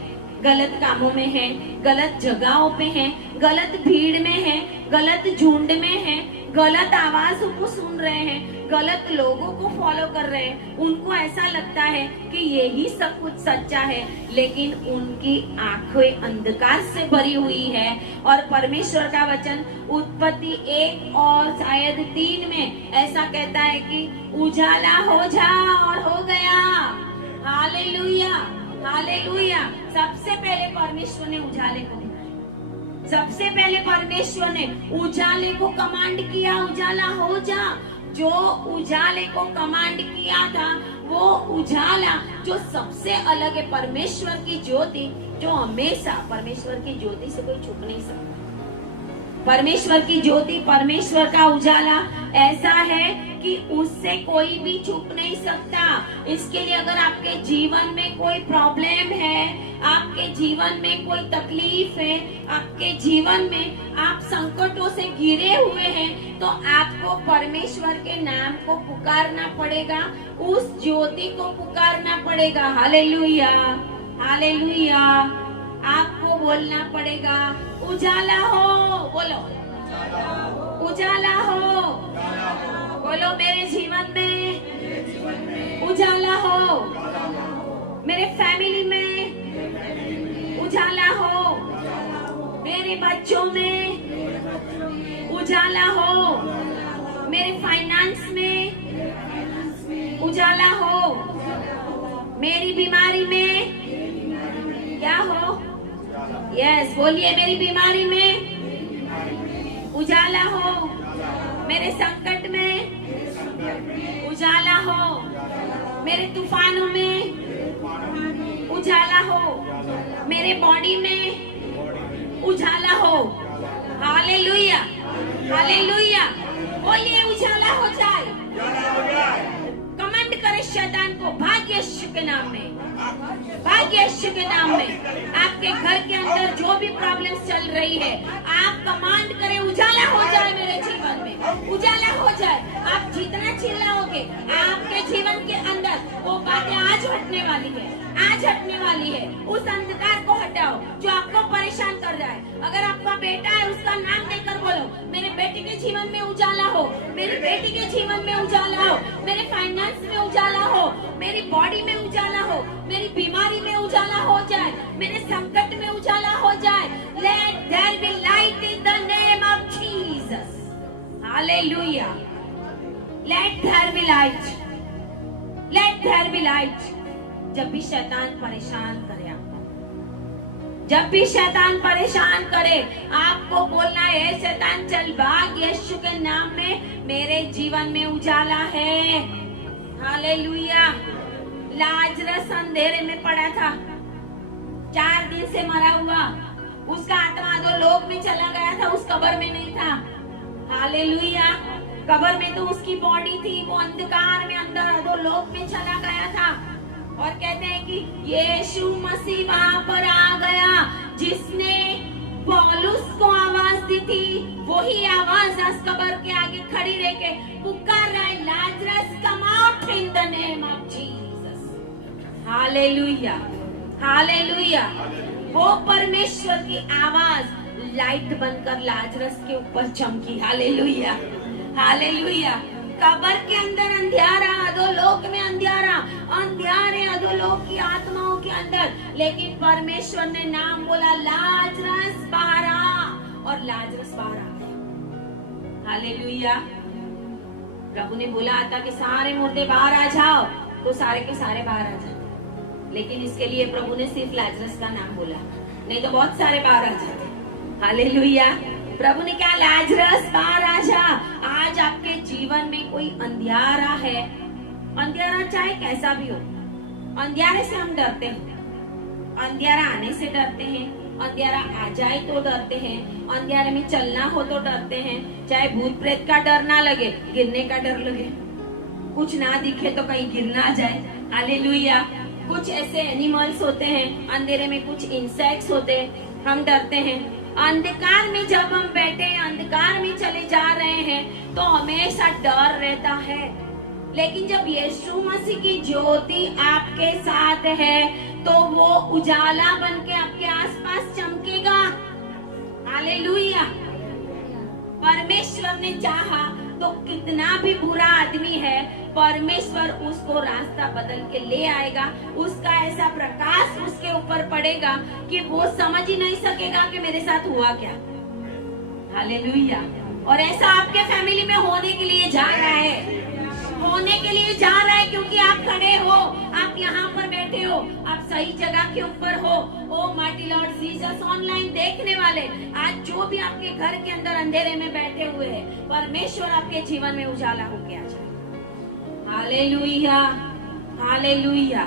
गलत कामों में हैं, गलत जगहों पे हैं, गलत भीड़ में हैं, गलत झुंड में हैं, गलत आवाजों को सुन रहे हैं, गलत लोगों को फॉलो कर रहे हैं। उनको ऐसा लगता है कि यही सब कुछ सच्चा है, लेकिन उनकी आंखें अंधकार से भरी हुई है। और परमेश्वर का वचन उत्पत्ति 1 और शायद 3 में ऐसा कहता है कि उजाला हो जा, और हो गया। Hallelujah, hallelujah. सबसे पहले परमेश्वर ने उजाले को दिखाया, सबसे पहले परमेश्वर ने उजाले को कमांड किया, उजाला हो जा। जो उजाले को कमांड किया था, वो उजाला जो सबसे अलग है, परमेश्वर की ज्योति, जो हमेशा, परमेश्वर की ज्योति से कोई छुप नहीं सकता। परमेश्वर की ज्योति, परमेश्वर का उजाला ऐसा है कि उससे कोई भी छुप नहीं सकता। इसके लिए अगर आपके जीवन में कोई प्रॉब्लम है, आपके जीवन में कोई तकलीफ है, आपके जीवन में आप संकटों से घिरे हुए हैं, तो आपको परमेश्वर के नाम को पुकारना पड़ेगा, उस ज्योति को पुकारना पड़ेगा। Hallelujah, hallelujah. आपको बोलना पड़ेगा उजाला हो, बोलो उजाला हो, बोलो मेरे जीवन में उजाला हो, मेरे फैमिली में उजाला हो, मेरे बच्चों में उजाला हो, मेरे फाइनेंस में उजाला हो, मेरी बीमारी में क्या हो? यस, बोलिए मेरी बीमारी में उजाला हो, मेरे संकट में उजाला हो, मेरे तूफानों में उजाला हो, मेरे बॉडी में उजाला हो। Hallelujah, hallelujah. बोलिए उजाला हो जाए। कमांड करे शैतान को, भाग यीशु के नाम में, भाग यीशु के नाम में। आपके घर के अंदर जो भी प्रॉब्लम्स चल रही है, आप कमांड करें उजाला हो जाए मेरे जीवन में, उजाला हो जाए। आप जितना चिल्लाओगे आपके जीवन के अंदर वो बातें आज हटने वाली है, आज हटने वाली है। उस अंधकार को हटाओ जो आपको परेशान कर रहा है। अगर आपका बेटा है उसका नाम लेकर बोलो, मेरे बेटे के जीवन में उजाला हो, मेरी बेटी के जीवन में उजाला हो, मेरे फाइनेंस में उजाला हो, मेरी बॉडी में उजाला हो, मेरी बीमारी में उजाला हो जाए, मेरे संकट में उजाला हो जाए। Let there be light in the name of Jesus. Hallelujah. Let there be light, let there be light. जब भी शैतान परेशान करे आपको, जब भी शैतान परेशान करे, आपको बोलना है शैतान चल भाग यीशु के नाम में, मेरे जीवन में उजाला है। हालेलुया। लाजरस अंधेरे में पड़ा था, 4 दिन से मरा हुआ, उसका आत्मा अधोलोक में चला गया था, उस कब्र में नहीं था। हालेलुया। कब्र में तो उसकी बॉडी थी, वो अंधकार में अंदर अधोलोक में चला गया था। और कहते हैं कि यीशु मसीह वहां पर आ गया, जिसने पौलुस को आवाज दी थी, वही आवाज आज कब्र के आगे खड़ी रह के पुकार रहा है, Lazarus come out in the name of Jesus. Hallelujah, hallelujah. वो परमेश्वर की आवाज लाइट बनकर लाजरस के ऊपर चमकी। Hallelujah, hallelujah. कब्र के अंदर अंधियारा, अधोलोक में अंधियारा, अंधियारे अधोलोक की आत्माओं के अंदर, लेकिन परमेश्वर ने नाम बोला, लाजरस बाहर आ, और लाजरस बाहर आ गया। हालेलुया। प्रभु ने बोला था कि सारे मुर्दे बाहर आ जाओ, तो सारे के सारे बाहर आ जाते, लेकिन इसके लिए प्रभु ने सिर्फ लाजरस का नाम बोला, नहीं तो बहुत सारे बाहर आ जाते। हालेलुया। प्रभु ने क्या, लाजरस बाहर आ जा। आज आपके जीवन में कोई अंधियारा है, अंधियारा चाहे कैसा भी हो, अंधियारे से हम डरते हैं, अंधियारा आने से डरते हैं, अंधियारा आ जाए तो डरते हैं, अंधियारे में चलना हो तो डरते हैं, चाहे भूत प्रेत का डर ना लगे, गिरने का डर लगे, कुछ ना दिखे तो कहीं गिर ना जाए। हालेलुया। कुछ ऐसे एनिमल्स होते हैं अंधेरे में, कुछ इंसेक्ट्स होते हैं, हम डरते हैं। अंधकार में जब हम बैठे अंधकार में चले जा रहे हैं तो हमेशा डर रहता है, लेकिन जब यीशु मसीह की ज्योति आपके साथ है तो वो उजाला बन के आपके आसपास चमकेगा। हालेलुया। परमेश्वर ने चाहा तो कितना भी बुरा आदमी है, परमेश्वर उसको रास्ता बदल के ले आएगा, उसका ऐसा प्रकाश उसके ऊपर पड़ेगा कि वो समझ ही नहीं सकेगा कि मेरे साथ हुआ क्या। हालेलुया। और ऐसा आपके फैमिली में होने के लिए जा रहा है, होने के लिए जा रहा है, क्योंकि आप खड़े हो, आप यहाँ पर बैठे हो, आप सही जगह के ऊपर हो। ओ माइटी लॉर्ड जीसस, ऑनलाइन देखने वाले, आज जो भी आपके घर के अंदर अंधेरे में बैठे हुए हैं, परमेश्वर आपके जीवन में उजाला होके आ जाए। Hallelujah, hallelujah.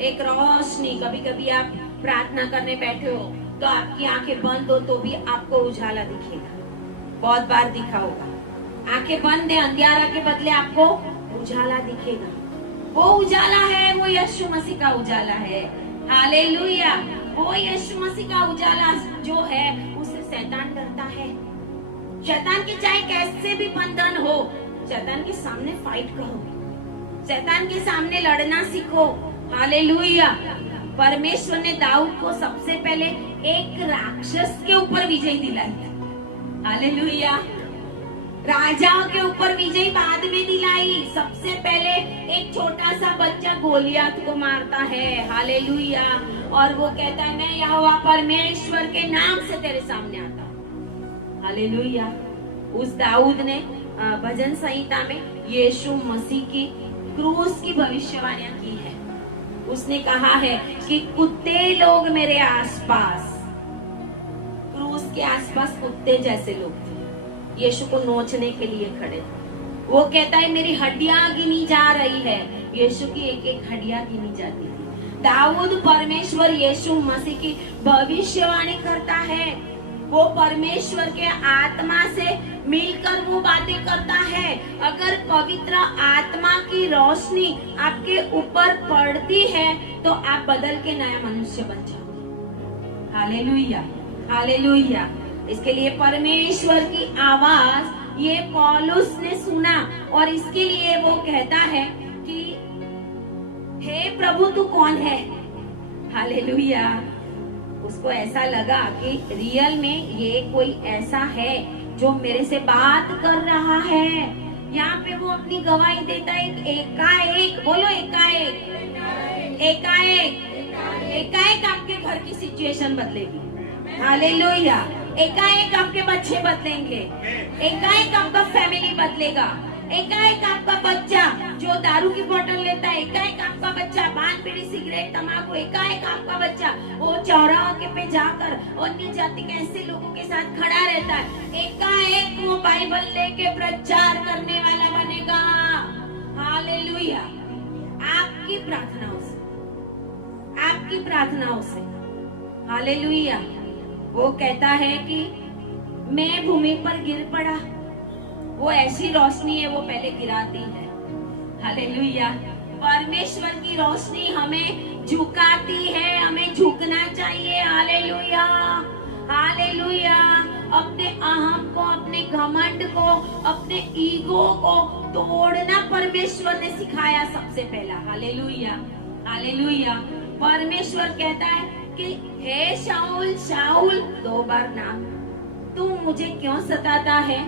एक रोशनी, कभी कभी आप प्रार्थना करने बैठे हो तो आपकी आंखें बंद हो तो भी आपको उजाला दिखेगा, बहुत बार दिखा होगा। आंखें बंद है, अंधियारा के बदले आपको उजाला दिखेगा। वो उजाला है, वो यीशु मसीह का उजाला है। हालेलुया। वो यीशु मसीह का उजाला जो है, उससे शैतान डरता है। शैतान के चाहे कैसे भी बंधन हो, शैतान के सामने फाइट करो, शैतान के सामने लड़ना सीखो। हालेलुया। परमेश्वर ने दाऊद को सबसे पहले एक राक्षस के ऊपर विजय दिलाई। हालेलुया। राजाओं के ऊपर विजय बाद में दिलाई, सबसे पहले एक छोटा सा बच्चा गोलियत को मारता है। हालेलुया। और वो कहता है, मैं यहोवा परमेश्वर के नाम से तेरे सामने आता हूँ। हालेलुया। उस दाऊद ने भजन संहिता में यीशु मसीह की क्रूस की भविष्यवाणियां की है। उसने कहा है कि कुत्ते लोग मेरे आसपास, क्रूस के आसपास कुत्ते जैसे लोग थे, यीशु को नोचने के लिए खड़े। वो कहता है मेरी हड्डियां गिनी जा रही है, यीशु की एक एक हड्डियां गिनी जाती थी। दाऊद परमेश्वर यीशु मसीह की भविष्यवाणी करता है। वो परमेश्वर के आत्मा से मिलकर वो बातें करता है। अगर पवित्र आत्मा की रोशनी आपके ऊपर पड़ती है तो आप बदल के नया मनुष्य बन जाओगे। Hallelujah, hallelujah. इसके लिए परमेश्वर की आवाज ये पौलुस ने सुना और इसके लिए वो कहता है कि हे प्रभु तू कौन है। हालेलुया। उसको ऐसा लगा कि रियल में ये कोई ऐसा है जो मेरे से बात कर रहा है। यहाँ पे वो अपनी गवाही देता है एकाएक, बोलो एकाएक, एकाएक आपके घर की सिचुएशन बदलेगी। हालेलुया। एकाएक आपके बच्चे बदलेंगे, एकाएक आपका फैमिली बदलेगा, एकाएक आपका बच्चा जो दारू की बोतल लेता है, एकाएक आपका बच्चा पान बीड़ी सिगरेट तंबाकू, एकाएक आपका बच्चा वो चौराहों के पे जाकर अन्य जाति के ऐसे लोगों के साथ खड़ा रहता है, एकाएक वो बाइबल लेके प्रचार करने वाला बनेगा। हालेलुया। आपकी प्रार्थनाओं से, आपकी प्रार्थनाओं से। हालेलुया। वो कहता है कि मैं भूमि पर गिर पड़ा। वो ऐसी रोशनी है वो पहले गिराती है। हालेलुया। परमेश्वर की रोशनी हमें झुकाती है, हमें झुकना चाहिए। Hallelujah, hallelujah. अपने अहम को, अपने घमंड को, अपने ईगो को तोड़ना परमेश्वर ने सिखाया सबसे पहला। Hallelujah, hallelujah. परमेश्वर कहता है कि हे शाऊल, शाऊल 2 बार नाम, तू मुझे क्यों सताता है?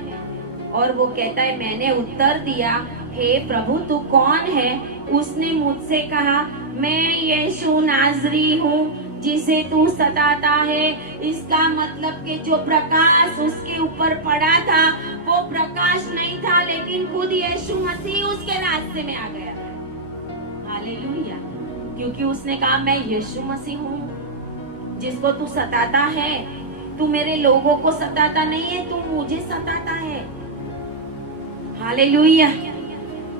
और वो कहता है मैंने उत्तर दिया, हे प्रभु तू कौन है? उसने मुझसे कहा मैं यीशु नाजरी हूँ जिसे तू सताता है। इसका मतलब कि जो प्रकाश उसके ऊपर पड़ा था वो प्रकाश नहीं था, लेकिन खुद यीशु मसीह उसके रास्ते में आ गया। हालेलुया। क्योंकि उसने कहा मैं यीशु मसीह हूँ जिसको तू सताता है। तू मेरे लोगों को सताता नहीं है, तू मुझे सताता है। हालेलुया।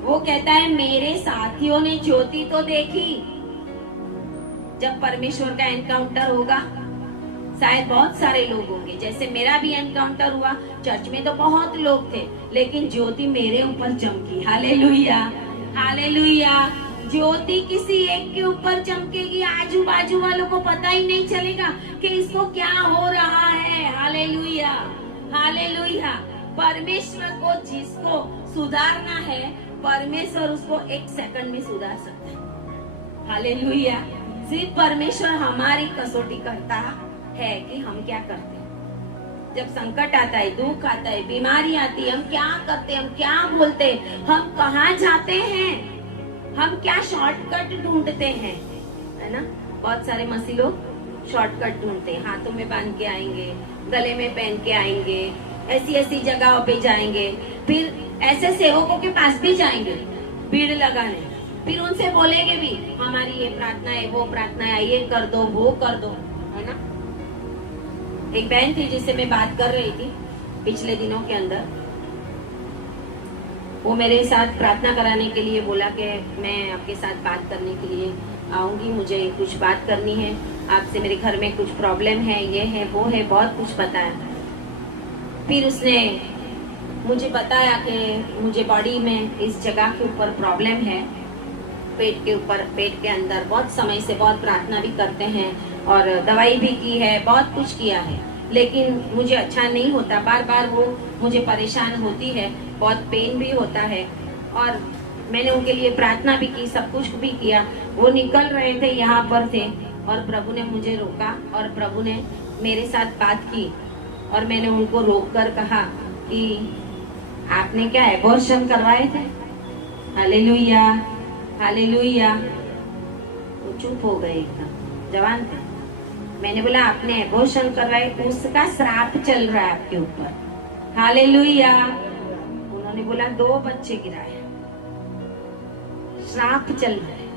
वो कहता है मेरे साथियों ने ज्योति तो देखी। जब परमेश्वर का एनकाउंटर होगा शायद बहुत सारे लोग होंगे, जैसे मेरा भी एनकाउंटर हुआ। चर्च में तो बहुत लोग थे लेकिन ज्योति मेरे ऊपर चमकी। Hallelujah, hallelujah. ज्योति किसी एक के ऊपर चमकेगी, आजू बाजू वालों को पता ही नहीं चलेगा कि इसको क्या हो रहा है। Hallelujah, hallelujah. परमेश्वर को जिसको सुधारना है परमेश्वर उसको 1 सेकंड में सुधार सकता है। हालेलुया। सिर्फ परमेश्वर हमारी कसौटी करता है कि हम क्या करते हैं। जब संकट आता है, दुख आता है, बीमारी आती है, हम क्या करते, हम क्या बोलते, हम कहाँ जाते हैं, हम क्या शॉर्टकट ढूंढते हैं, है ना। बहुत सारे मसीह लोग शॉर्टकट ढूंढते हैं, हाथों में बांध के आएंगे, गले में पहन के आएंगे, ऐसी ऐसी जगहों पे जाएंगे, फिर ऐसे सेवकों के पास भी जाएंगे भीड़ लगाने, फिर उनसे बोलेंगे भी हमारी ये प्रार्थना है, वो प्रार्थना है, ये कर दो, वो कर दो, है ना। एक बहन थी जिससे मैं बात कर रही थी पिछले दिनों के अंदर, वो मेरे साथ प्रार्थना कराने के लिए बोला कि मैं आपके साथ बात करने के लिए आऊंगी, मुझे कुछ बात करनी है आपसे, मेरे घर में कुछ प्रॉब्लम है, ये है वो है, बहुत कुछ बताया। फिर उसने मुझे बताया कि मुझे बॉडी में इस जगह के ऊपर प्रॉब्लम है, पेट के ऊपर, पेट के अंदर। बहुत समय से बहुत प्रार्थना भी करते हैं और दवाई भी की है, बहुत कुछ किया है, लेकिन मुझे अच्छा नहीं होता, बार बार वो मुझे परेशान होती है, बहुत पेन भी होता है। और मैंने उनके लिए प्रार्थना भी की, सब कुछ भी किया। वो निकल रहे थे, यहाँ पर थे और प्रभु ने मुझे रोका और प्रभु ने मेरे साथ बात की और मैंने उनको रोक कर कहा कि आपने क्या एबॉर्शन करवाए थे? Hallelujah, hallelujah. वो चुप हो गए, एकदम जवान थे। मैंने बोला आपने एबॉर्शन करवाए, उसका श्राप चल रहा है आपके ऊपर। हालेलुया। उन्होंने बोला 2 बच्चे गिराए, श्राप चल रहा है।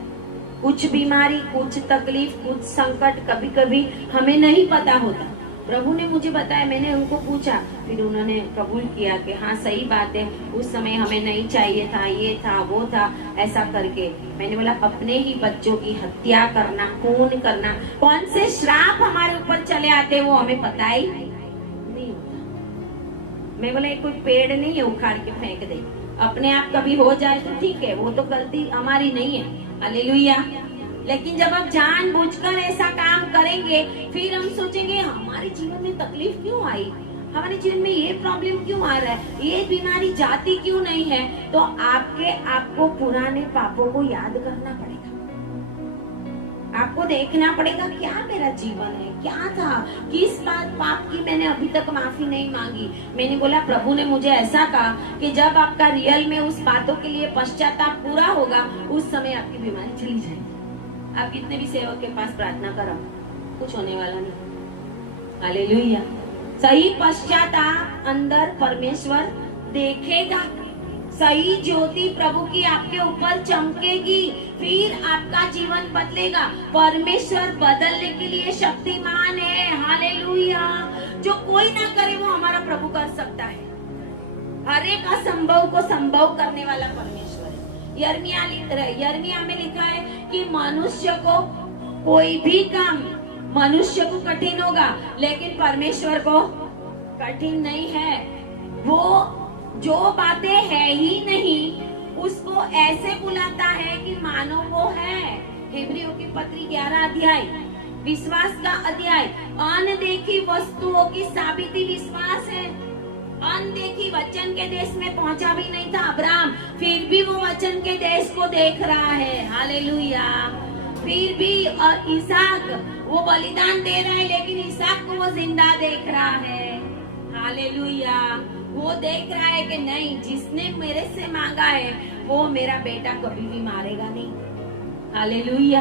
कुछ बीमारी, कुछ तकलीफ, कुछ संकट कभी कभी हमें नहीं पता होता, प्रभु ने मुझे बताया, मैंने उनको पूछा, फिर उन्होंने कबूल किया कि हाँ सही बात है, उस समय हमें नहीं चाहिए था, ये था वो था, ऐसा करके। मैंने बोला अपने ही बच्चों की हत्या करना, खून करना, कौन से श्राप हमारे ऊपर चले आते वो हमें पता ही नहीं। मैं बोला ये कोई पेड़ नहीं है उखाड़ के फेंक दे, अपने आप कभी हो जाए तो ठीक है, वो तो गलती हमारी नहीं है। हालेलुया। लेकिन जब आप जानबूझकर ऐसा काम करेंगे, फिर हम सोचेंगे हमारे जीवन में तकलीफ क्यों आई, हमारे जीवन में ये प्रॉब्लम क्यों आ रहा है, ये बीमारी जाती क्यों नहीं है, तो आपको पुराने पापों को याद करना पड़ेगा। आपको देखना पड़ेगा क्या मेरा जीवन है, क्या था, किस बात पाप की मैंने अभी तक माफी नहीं मांगी। मैंने बोला प्रभु ने मुझे ऐसा कहा कि जब आपका रियल में उस बातों के लिए पश्चाताप पूरा होगा, उस समय आपकी बीमारी चली जाएगी। आप कितने भी सेवक के पास प्रार्थना करो, कुछ होने वाला नहीं। हालेलुया। सही पश्चाताप अंदर परमेश्वर देखेगा, सही ज्योति प्रभु की आपके ऊपर चमकेगी, फिर आपका जीवन बदलेगा। परमेश्वर बदलने के लिए शक्तिमान है। हालेलुया। जो कोई ना करे वो हमारा प्रभु कर सकता है। हर एक असंभव को संभव करने वाला परमेश्वर है। यर्मिया में लिखा है कि मनुष्य को कोई भी काम मनुष्य को कठिन होगा, लेकिन परमेश्वर को कठिन नहीं है। वो जो बातें है ही नहीं उसको ऐसे बुलाता है कि मानो वो है। हिब्रियों की पत्री 11 अध्याय, विश्वास का अध्याय। अनदेखी वस्तुओं की साबिती विश्वास है। अनदेखी वचन के देश में पहुंचा भी नहीं था अब्राहम, फिर भी वो वचन के देश को देख रहा है। हालेलुया। फिर भी और इसहाक वो बलिदान दे रहा है, लेकिन इसहाक को वो जिंदा देख रहा है। हालेलुया। वो देख रहा है कि नहीं, जिसने मेरे से मांगा है वो मेरा बेटा कभी भी मारेगा नहीं। हालेलुया।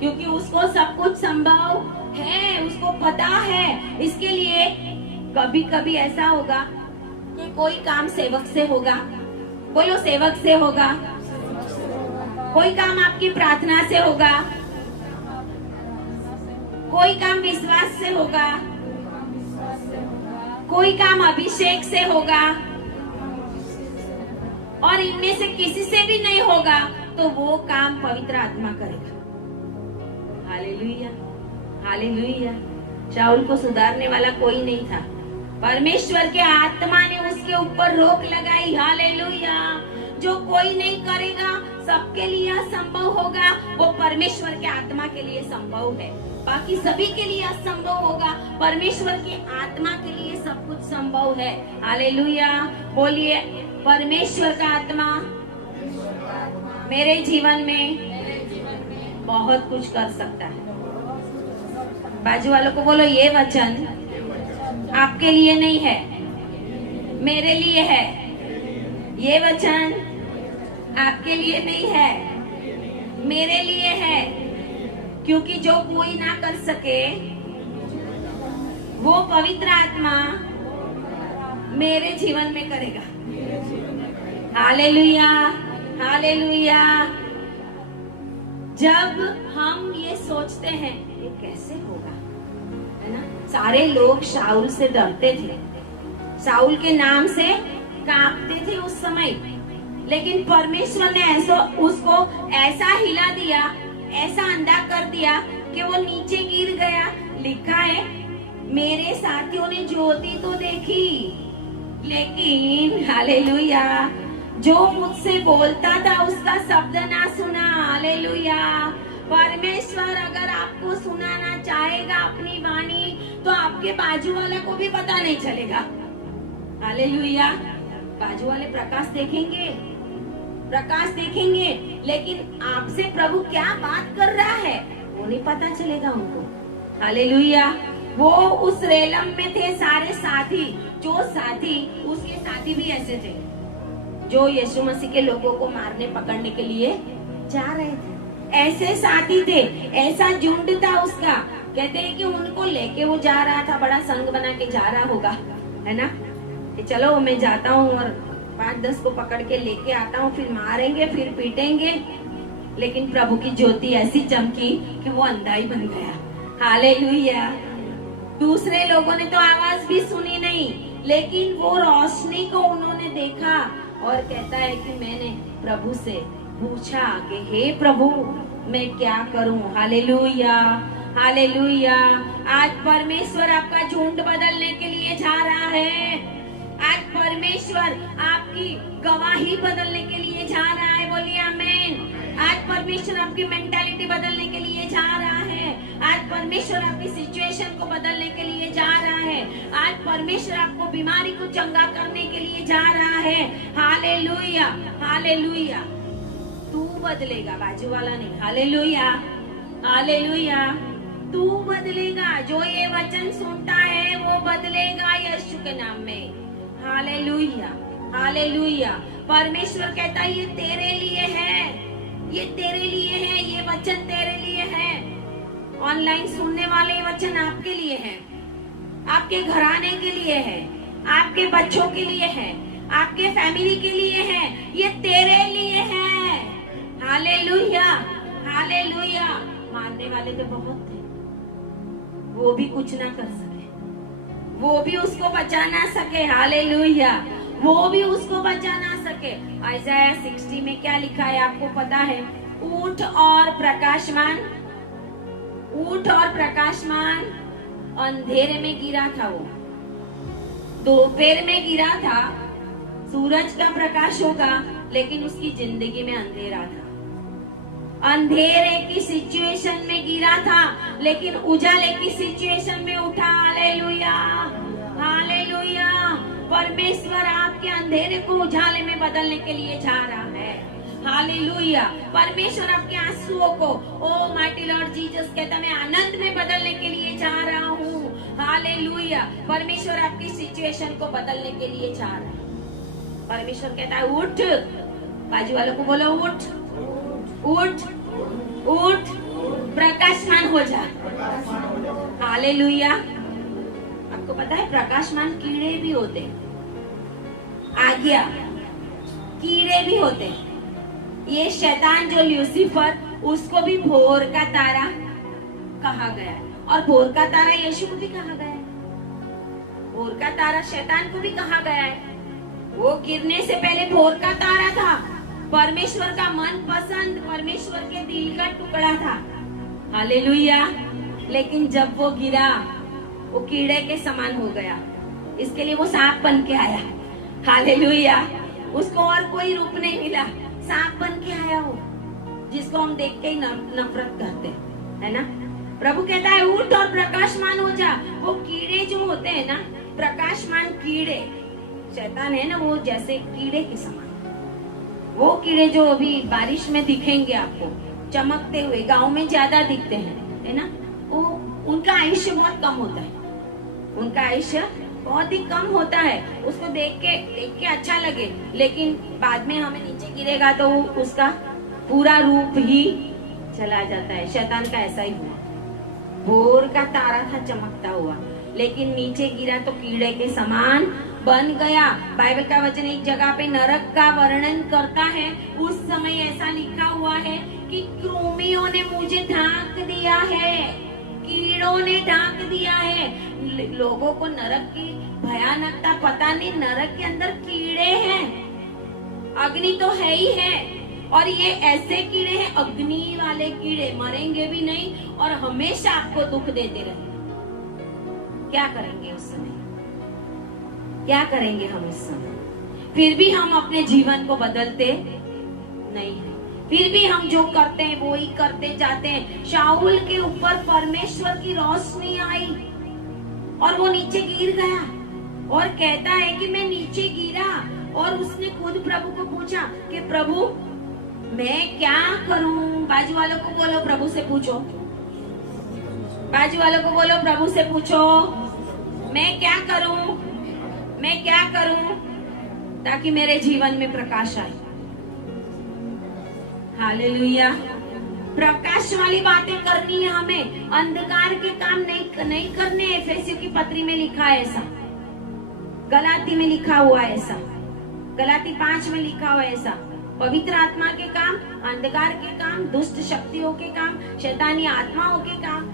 क्योंकि उसको सब कुछ संभव है, उसको पता है। इसके लिए कभी कभी ऐसा होगा कि कोई काम सेवक से होगा, बोलो सेवक से होगा, कोई काम आपकी प्रार्थना से होगा, कोई काम विश्वास से होगा, कोई काम अभिषेक से होगा, और इनमें से किसी से भी नहीं होगा तो वो काम पवित्र आत्मा करेगा। हालेलुया। हालेलुया। शाऊल को सुधारने वाला कोई नहीं था, परमेश्वर के आत्मा ने उसके ऊपर रोक लगाई। हालेलुया। जो कोई नहीं करेगा सबके लिए असंभव होगा, वो परमेश्वर के आत्मा के लिए संभव है। बाकी सभी के लिए असंभव होगा, परमेश्वर की आत्मा के लिए सब कुछ संभव है। हालेलुया। बोलिए परमेश्वर का आत्मा मेरे जीवन में बहुत कुछ कर सकता है। बाजू वालों को बोलो ये वचन आपके लिए नहीं है, मेरे लिए है। ये वचन आपके लिए नहीं है, मेरे लिए है। क्योंकि जो कोई ना कर सके वो पवित्र आत्मा मेरे जीवन में करेगा। हालेलुया। हालेलुया। जब हम ये सोचते हैं ये कैसे होगा, है ना। सारे लोग शाऊल से डरते थे, शाऊल के नाम से कांपते थे उस समय, लेकिन परमेश्वर ने उसको ऐसा हिला दिया, ऐसा अंधा कर दिया कि वो नीचे गिर गया। लिखा है मेरे साथियों ने ज्योति तो देखी, लेकिन हालेलुया जो मुझसे बोलता था उसका शब्द ना सुना। हालेलुया। परमेश्वर अगर आपको सुनाना चाहेगा अपनी वाणी, तो आपके बाजू वाले को भी पता नहीं चलेगा। हालेलुया। बाजू वाले प्रकाश देखेंगे, प्रकाश देखेंगे, लेकिन आपसे प्रभु क्या बात कर रहा है वो नहीं पता चलेगा उनको। हालेलुया। वो उस रेलम में थे सारे साथी, जो साथी उसके साथी भी ऐसे थे जो यीशु मसीह के लोगों को मारने पकड़ने के लिए जा रहे थे। ऐसे साथी थे, ऐसा झुंड था उसका। कहते हैं कि उनको लेके वो जा रहा था, बड़ा संग बना के जा रहा होगा, है ना। कि चलो मैं जाता हूँ और 5-10 को पकड़ के लेके आता हूँ, फिर मारेंगे, फिर पीटेंगे। लेकिन प्रभु की ज्योति ऐसी चमकी कि वो अंधा ही बन गया। हालेलुया। दूसरे लोगों ने तो आवाज भी सुनी नहीं, लेकिन वो रोशनी को उन्होंने देखा। और कहता है कि मैंने प्रभु से पूछा कि हे प्रभु मैं क्या करूं। हालेलुया। हालेलुया। आज परमेश्वर आपका झुंड बदलने के लिए जा रहा है। परमेश्वर आपकी गवाही बदलने के लिए जा रहा है। बोलिए आमीन। आज परमेश्वर आपकी मेंटालिटी बदलने के लिए जा रहा है। आज परमेश्वर आपकी सिचुएशन को बदलने के लिए जा रहा है। आज परमेश्वर आपको बीमारी को चंगा करने के लिए जा रहा है। Hallelujah, hallelujah. तू बदलेगा, बाजू वाला नहीं। Hallelujah, hallelujah. तू बदलेगा। जो ये वचन सुनता है वो बदलेगा यीशु के नाम में। Hallelujah, hallelujah. परमेश्वर कहता है ये तेरे लिए है, ये तेरे लिए है, ये वचन तेरे लिए है। ऑनलाइन सुनने वाले ये वचन आपके लिए है, आपके घराने के लिए है, आपके बच्चों के लिए है, आपके फैमिली के लिए है, ये तेरे लिए है। Hallelujah, hallelujah. मारने वाले तो बहुत थे, वो भी कुछ ना कर सके, वो भी उसको बचा ना सके। हालेलुया, वो भी उसको बचा ना सके। आइज़ाया 60 में क्या लिखा है आपको पता है? ऊंट और प्रकाशमान, ऊंट और प्रकाशमान अंधेरे में गिरा था। वो दोपहर में गिरा था, सूरज का प्रकाश होगा, लेकिन उसकी जिंदगी में अंधेरा था। अंधेरे की सिचुएशन में गिरा था, लेकिन उजाले की सिचुएशन में उठा। Hallelujah, hallelujah. परमेश्वर आपके अंधेरे को उजाले में बदलने के लिए जा रहा है। हालेलुया। परमेश्वर आपके आंसुओं को, ओ माइटी लॉर्ड जीसस कहता, मैं आनंद में बदलने के लिए जा रहा हूँ। हालेलुया। परमेश्वर आपकी सिचुएशन को बदलने के लिए जा रहा है। परमेश्वर कहता है उठ। बाजू वालों को बोलो उठ, उठ, उठ, प्रकाशमान हो जा। हालेलुया। आपको पता है प्रकाशमान कीड़े भी होते, आज्ञा कीड़े भी होते। ये शैतान जो ल्यूसीफर, उसको भी भोर का तारा कहा गया है, और भोर का तारा यीशु को भी कहा गया है। भोर का तारा शैतान को भी कहा गया है। वो गिरने से पहले भोर का तारा था, परमेश्वर का मन पसंद, परमेश्वर के दिल का टुकड़ा था। हालेलुया। लेकिन जब वो गिरा, वो कीड़े के समान हो गया। इसके लिए वो सांप बन के आया। हालेलुया। उसको और कोई रूप नहीं मिला, सांप बन के आया वो, जिसको हम देख के ही नफरत करते है ना। प्रभु कहता है उठ और प्रकाशमान हो जा। वो कीड़े जो होते हैं ना, प्रकाशमान कीड़े, शैतान है ना, वो जैसे कीड़े के समान। वो कीड़े जो अभी बारिश में दिखेंगे आपको चमकते हुए, गांव में ज्यादा दिखते हैं, है ना, वो उनका आयुष्य बहुत कम होता है। उनका आयुष्य बहुत ही कम होता है। उसको देख के अच्छा लगे, लेकिन बाद में हमें नीचे गिरेगा तो उसका पूरा रूप ही चला जाता है। शैतान का ऐसा ही हुआ। भोर का तारा था चमकता हुआ, लेकिन नीचे गिरा तो कीड़े के समान बन गया। बाइबल का वचन एक जगह पे नरक का वर्णन करता है। उस समय ऐसा लिखा हुआ है कि कृमियों ने मुझे ढांक दिया है, कीड़ों ने ढांक दिया है। लोगों को नरक की भयानकता पता नहीं, नरक के अंदर कीड़े हैं, अग्नि तो है ही है, और ये ऐसे कीड़े हैं, अग्नि वाले कीड़े, मरेंगे भी नहीं और हमेशा आपको दुख देते रहेंगे। क्या करेंगे उस समय? क्या करेंगे हम उस समय? फिर भी हम अपने जीवन को बदलते नहीं है। फिर भी हम जो करते हैं वो ही करते जाते हैं। शाऊल के ऊपर परमेश्वर की रोशनी आई और वो नीचे गिर गया, और कहता है कि मैं नीचे गिरा, और उसने खुद प्रभु को पूछा कि प्रभु मैं क्या करूं? बाजू वालों को बोलो प्रभु से पूछो, बाजू वालों को बोलो प्रभु से पूछो, मैं क्या करूं, मैं क्या करूं ताकि मेरे जीवन में प्रकाश आए। हालेलुया। प्रकाश वाली बातें करनी है हमें, अंधकार के काम नहीं करने। एफेसियों की पत्री में लिखा है ऐसा, गलाती में लिखा हुआ है ऐसा, गलाती 5 में लिखा हुआ है ऐसा। पवित्र आत्मा के काम, अंधकार के काम, दुष्ट शक्तियों के काम, शैतानी आत्माओं के काम,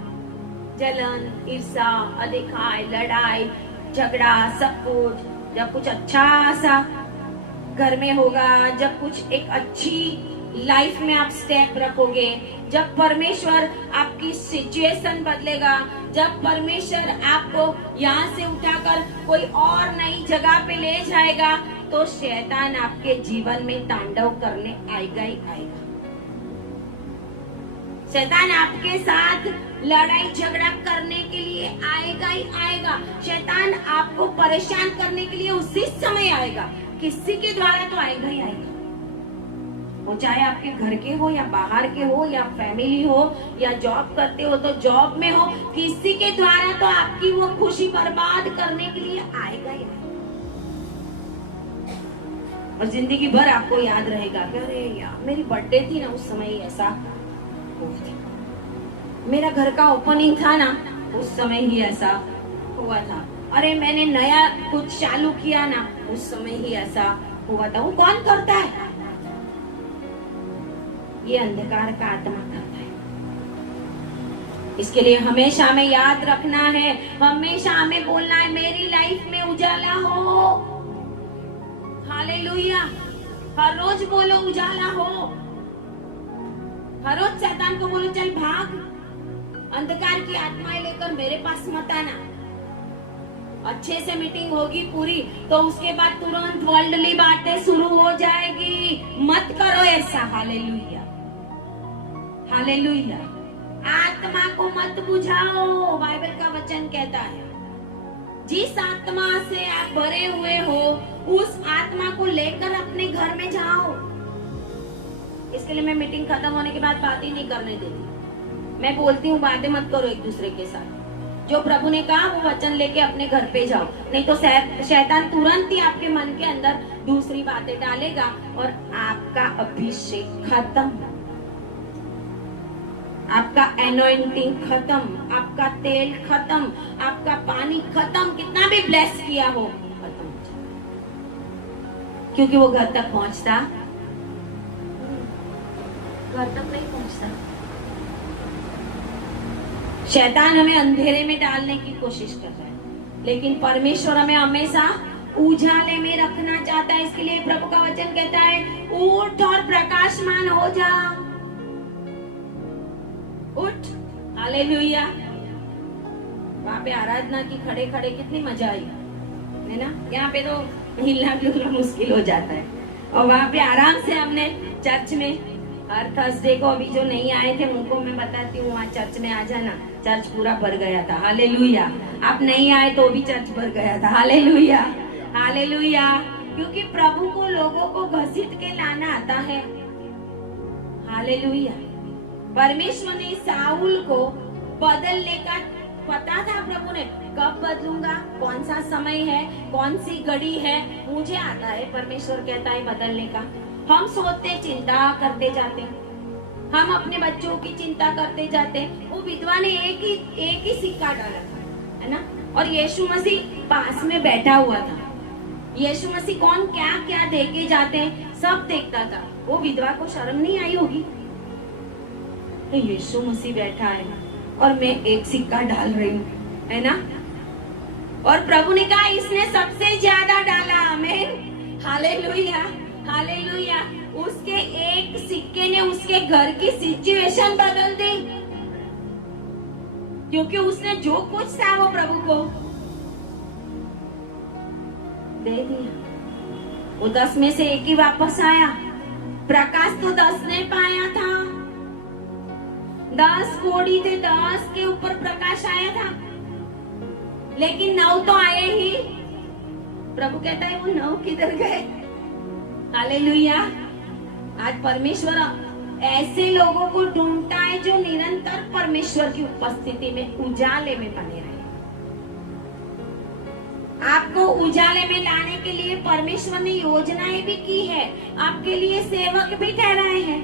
जलन, ईर्ष्या, अधिकाय, लड़ाई, झगड़ा, सब कुछ। जब कुछ अच्छा सा घर में होगा, जब कुछ एक अच्छी लाइफ में आप स्टेप रखोगे, जब परमेश्वर आपकी सिचुएशन बदलेगा, जब परमेश्वर आपको यहाँ से उठाकर कोई और नई जगह पे ले जाएगा, तो शैतान आपके जीवन में तांडव करने आएगा ही आएगा। शैतान आपके साथ लड़ाई झगड़ा करने के लिए आएगा ही आएगा। शैतान आपको परेशान करने के लिए उसी समय आएगा, किसी के द्वारा तो आएगा ही आएगा। वो चाहे आपके घर के हो या बाहर के हो या फैमिली हो या जॉब करते हो तो जॉब में हो, किसी के द्वारा तो आपकी वो खुशी बर्बाद करने के लिए आएगा ही आएगा। और जिंदगी भर आपको याद रहेगा कि अरे यार मेरी बर्थडे थी ना, उस समय ऐसा मेरा घर का ओपनिंग था ना, उस समय ही ऐसा हुआ था। अरे मैंने नया कुछ चालू किया ना, उस समय ही ऐसा हुआ था। वो कौन करता है? ये अंधकार का आत्मा करता है। इसके लिए हमेशा हमें याद रखना है, हमेशा हमें बोलना है मेरी लाइफ में उजाला हो। हालेलुया। हर रोज बोलो उजाला हो। हर रोज शैतान को बोलो चल भाग, अंधकार की आत्माएं लेकर मेरे पास मत आना। अच्छे से मीटिंग होगी पूरी तो उसके बाद तुरंत वर्ल्डली बातें शुरू हो जाएगी। मत करो ऐसा। Hallelujah, hallelujah. आत्मा को मत बुझाओ। बाइबल का वचन कहता है जिस आत्मा से आप भरे हुए हो उस आत्मा को लेकर अपने घर में जाओ। इसके लिए मैं मीटिंग खत्म होने के बाद बात ही नहीं करने देती। मैं बोलती हूँ बातें मत करो एक दूसरे के साथ। जो प्रभु ने कहा वो वचन लेके अपने घर पे जाओ, नहीं तो शैतान तुरंत ही आपके मन के अंदर दूसरी बातें डालेगा और आपका अभिषेक खत्म, आपका एनॉइंटिंग खत्म, आपका तेल खत्म, आपका पानी खत्म, कितना भी ब्लेस किया हो खत्म हो जाए, क्योंकि वो घर तक पहुंचता, घर तक नहीं पहुंचता। शैतान हमें अंधेरे में डालने की कोशिश कर रहा है, लेकिन परमेश्वर हमें हमेशा उजाले में रखना चाहता है। इसके लिए प्रभु का वचन कहता है उठ और प्रकाशमान हो जा। उठ। हालेलुया। वहां पे आराधना की खड़े खड़े कितनी मजा आई है ना। यहाँ पे तो हिलना डुलना मुश्किल हो जाता है, और वहां पे आराम से हमने चर्च में हर थर्सडे को, अभी जो नहीं आए थे उनको मैं बताती हूँ, वहाँ चर्च में आ जाना, चर्च पूरा भर गया था। हालेलुया। आप नहीं आए तो भी चर्च भर गया था। Hallelujah, hallelujah. क्योंकि प्रभु को लोगों को घसीट के लाना आता है। हालेलुया। परमेश्वर ने साउल को बदलने का पता था, प्रभु ने कब बदलूंगा, कौन सा समय है, कौन सी घड़ी है, मुझे आता है। परमेश्वर कहता है बदलने का। हम सोचते चिंता करते जाते, हम अपने बच्चों की चिंता करते जाते। वो विधवा ने एक ही सिक्का डाला था, है ना, और यीशु मसीह पास में बैठा हुआ था। यीशु मसीह कौन क्या क्या देके जाते सब देखता था। वो विधवा को शर्म नहीं आई होगी, तो यीशु मसीह बैठा है और मैं एक सिक्का डाल रही हूँ, है ना। और प्रभु ने कहा इसने सबसे ज्यादा डाला। आमीन। Hallelujah, hallelujah. उसके एक सिक्के ने उसके घर की सिचुएशन बदल दी, क्योंकि उसने जो कुछ था वो प्रभु को दे दिया। वो 10 में से एक ही वापस आया। प्रकाश तो 10 ने पाया था, 10 कोड़ी थे, 10 के ऊपर प्रकाश आया था, लेकिन 9 तो आए ही। प्रभु कहता है वो 9 किधर गए। हालेलुया। आज परमेश्वर ऐसे लोगों को ढूंढता है जो निरंतर परमेश्वर की उपस्थिति में उजाले में बने रहे। आपको उजाले में लाने के लिए परमेश्वर ने योजनाएं भी की है, आपके लिए सेवक भी ठहराए हैं।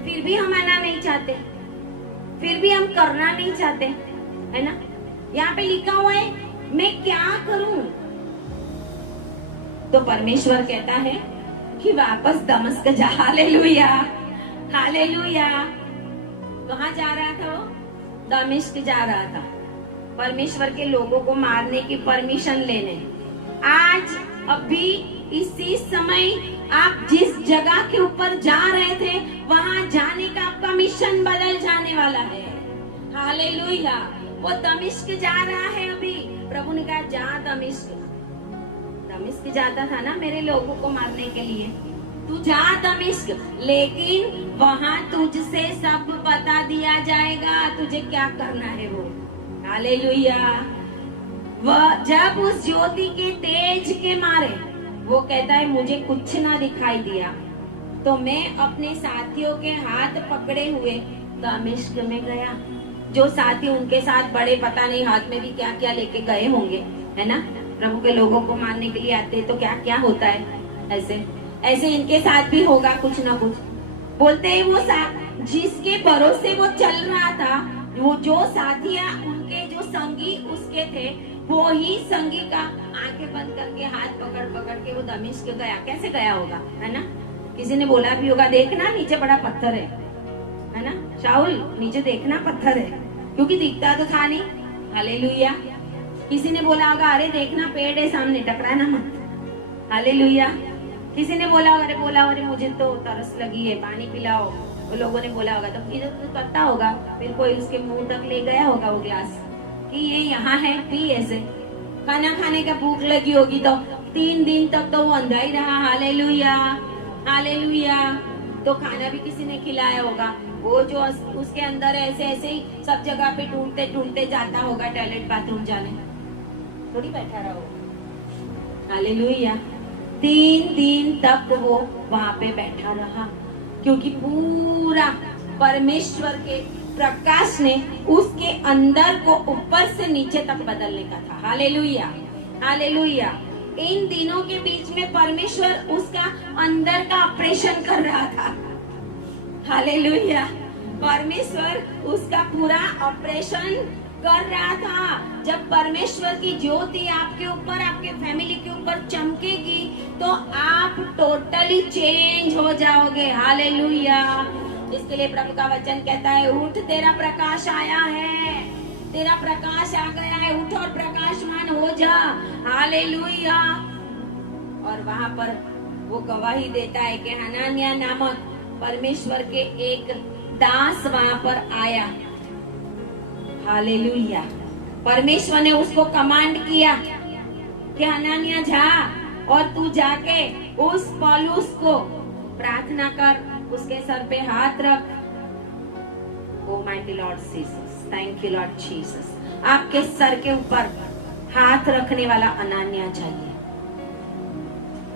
फिर भी हम आना नहीं चाहते, फिर भी हम करना नहीं चाहते, है ना। यहाँ पे लिखा हुआ है मैं क्या करूं, तो परमेश्वर कहता है कि वापस दमिश्क जा। Hallelujah, hallelujah. कहाँ जा रहा था वो? दमिश्क जा रहा था, परमेश्वर के लोगों को मारने की परमिशन लेने। आज अभी इसी समय आप जिस जगह के ऊपर जा रहे थे वहां जाने का आपका मिशन बदल जाने वाला है। हालेलुया। वो दमिश्क जा रहा है अभी। प्रभु ने कहा जा दमिश्क। दमिश्क जाता था ना मेरे लोगों को मारने के लिए। तू जा दमिश्क, लेकिन वहां तुझसे सब बता दिया जाएगा तुझे क्या करना है वो। हालेलुया। वह जब उस ज्योति के तेज के मारे वो कहता है मुझे कुछ ना दिखाई दिया, तो मैं अपने साथियों के हाथ पकड़े हुए दमिश्क में गया। जो साथी उनके साथ बड़े, पता नहीं हाथ में भी क्या क्या लेके गए होंगे, है ना। प्रभु के लोगों को मारने के लिए आते तो क्या क्या होता है, ऐसे ऐसे इनके साथ भी होगा कुछ ना कुछ। बोलते हैं वो जिसके भरोसे वो चल रहा था, वो जो साथिया उनके जो संगी उसके थे, वो ही संगी का आंखें बंद करके हाथ पकड़ पकड़ के वो दमिश्क गया। कैसे गया होगा, है ना। किसी ने बोला भी होगा देखना नीचे बड़ा पत्थर है ना, शाऊल नीचे देखना पत्थर है, क्योंकि दिखता तो था नहीं। हालेलुया। किसी ने बोला होगा अरे देखना पेड़ है सामने, टकराना मत। हालेलुया। किसी ने बोला अरे मुझे तो तरस लगी है, पानी पिलाओ। वो लोगों ने बोला होगा तो इधर तो करता होगा, फिर कोई उसके मुंह तक ले गया होगा वो ग्लास कि ये यहाँ है, पी ऐसे। खाना खाने का भूख लगी होगी तो 3 दिन तक तो वो अंधा ही रहा। Hallelujah, hallelujah. तो खाना भी किसी ने खिलाया होगा। वो जो उसके अंदर ऐसे ऐसे ही सब जगह पे ढूंढते ढूंढते जाता होगा टॉयलेट बाथरूम जाने, थोड़ी बैठा रहा होगा। हालेलुया। 3 दिन तक वो वहां पे बैठा रहा, क्योंकि पूरा परमेश्वर के प्रकाश ने उसके अंदर को ऊपर से नीचे तक बदलने का था। Hallelujah, hallelujah. इन दिनों के बीच में परमेश्वर उसका अंदर का ऑपरेशन कर रहा था। हालेलुया। परमेश्वर उसका पूरा ऑपरेशन कर रहा था। जब परमेश्वर की ज्योति आपके ऊपर, आपके फैमिली के ऊपर चमकेगी तो आप टोटली चेंज हो जाओगे। हालेलुया। इसके लिए प्रभु का वचन कहता है उठ तेरा प्रकाश आया है, तेरा प्रकाश आ गया है, उठ और प्रकाशमान हो जा। हालेलुया। और वहां पर वो गवाही देता है कि हनानिया नामक परमेश्वर के एक दास वहां पर आया। हालेलुया। परमेश्वर ने उसको कमांड किया कि हनानिया जा और तू जाके उस पौलुस को प्रार्थना कर, उसके सर पे हाथ रख। O mighty Lord Jesus, thank you Lord Jesus. आपके सर के ऊपर हाथ रखने वाला अनान्या चाहिए,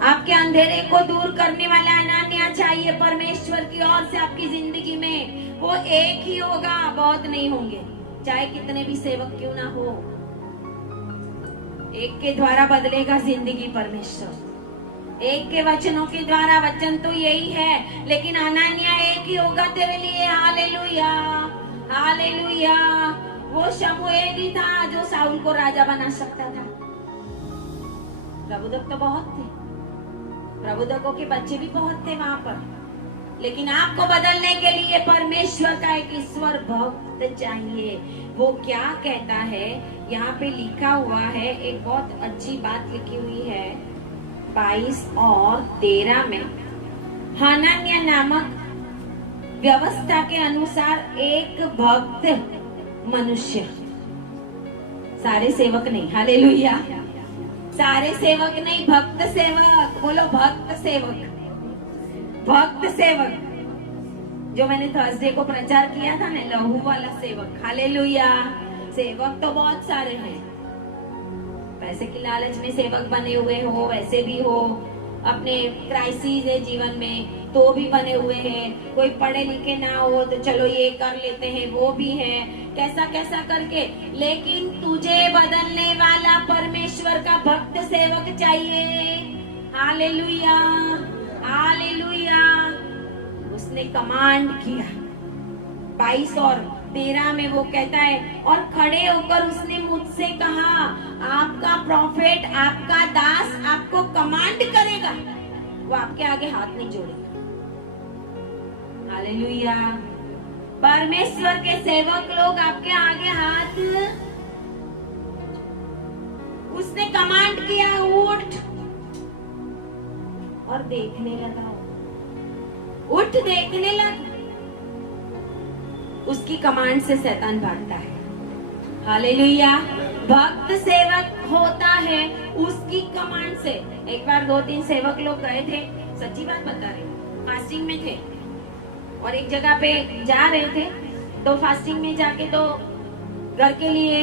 आपके अंधेरे को दूर करने वाला अनान्या चाहिए। परमेश्वर की ओर से आपकी जिंदगी में वो एक ही होगा, बहुत नहीं होंगे, चाहे कितने भी सेवक क्यों ना हो। एक के द्वारा बदलेगा जिंदगी परमेश्वर, एक के वचनों के द्वारा। वचन तो यही है, लेकिन अनान्या एक ही होगा तेरे लिए। Hallelujah, hallelujah. वो शमूएल ही था जो साउल को राजा बना सकता था। प्रभुदक तो बहुत थे, प्रभुदकों के बच्चे भी बहुत थे वहां पर, लेकिन आपको बदलने के लिए परमेश्वर का एक ईश्वर भक्त चाहिए। वो क्या कहता है यहाँ पे लिखा हुआ है, एक बहुत अच्छी बात लिखी हुई है 22 और 13 में। हनान्या नामक व्यवस्था के अनुसार एक भक्त मनुष्य, सारे सेवक नहीं, हालेलुया, सारे सेवक नहीं, भक्त सेवक। बोलो भक्त सेवक, भक्त सेवक। जो मैंने थर्सडे को प्रचार किया था ना, लहू वाला सेवक। हालेलुया। सेवक तो बहुत सारे हैं, पैसे की लालच में सेवक बने हुए हो, वैसे भी हो, अपने क्राइसिस है जीवन में तो भी बने हुए हैं। कोई पढ़े लिखे ना हो तो चलो ये कर लेते हैं, वो भी है, कैसा कैसा करके। लेकिन तुझे बदलने वाला परमेश्वर का भक्त सेवक चाहिए। Hallelujah, hallelujah. उसने कमांड किया 22 और 13 में वो कहता है, और खड़े होकर उसने मुझसे कहा, आपका प्रॉफिट, आपका दास आपको कमांड करेगा, वो आपके आगे हाथ नहीं जोड़ेगा। हालेलुया। परमेश्वर के सेवक लोग आपके आगे हाथ, उसने कमांड किया उठ, और देखने लगा। उठ, देखने लग। उसकी कमांड से शैतान भागता है। हालेलुया। भक्त सेवक होता है उसकी कमांड से। एक बार 2-3 सेवक लोग गए थे, सच्ची बात बता रहे, फास्टिंग में थे और एक जगह पे जा रहे थे, तो फास्टिंग में जाके तो घर के लिए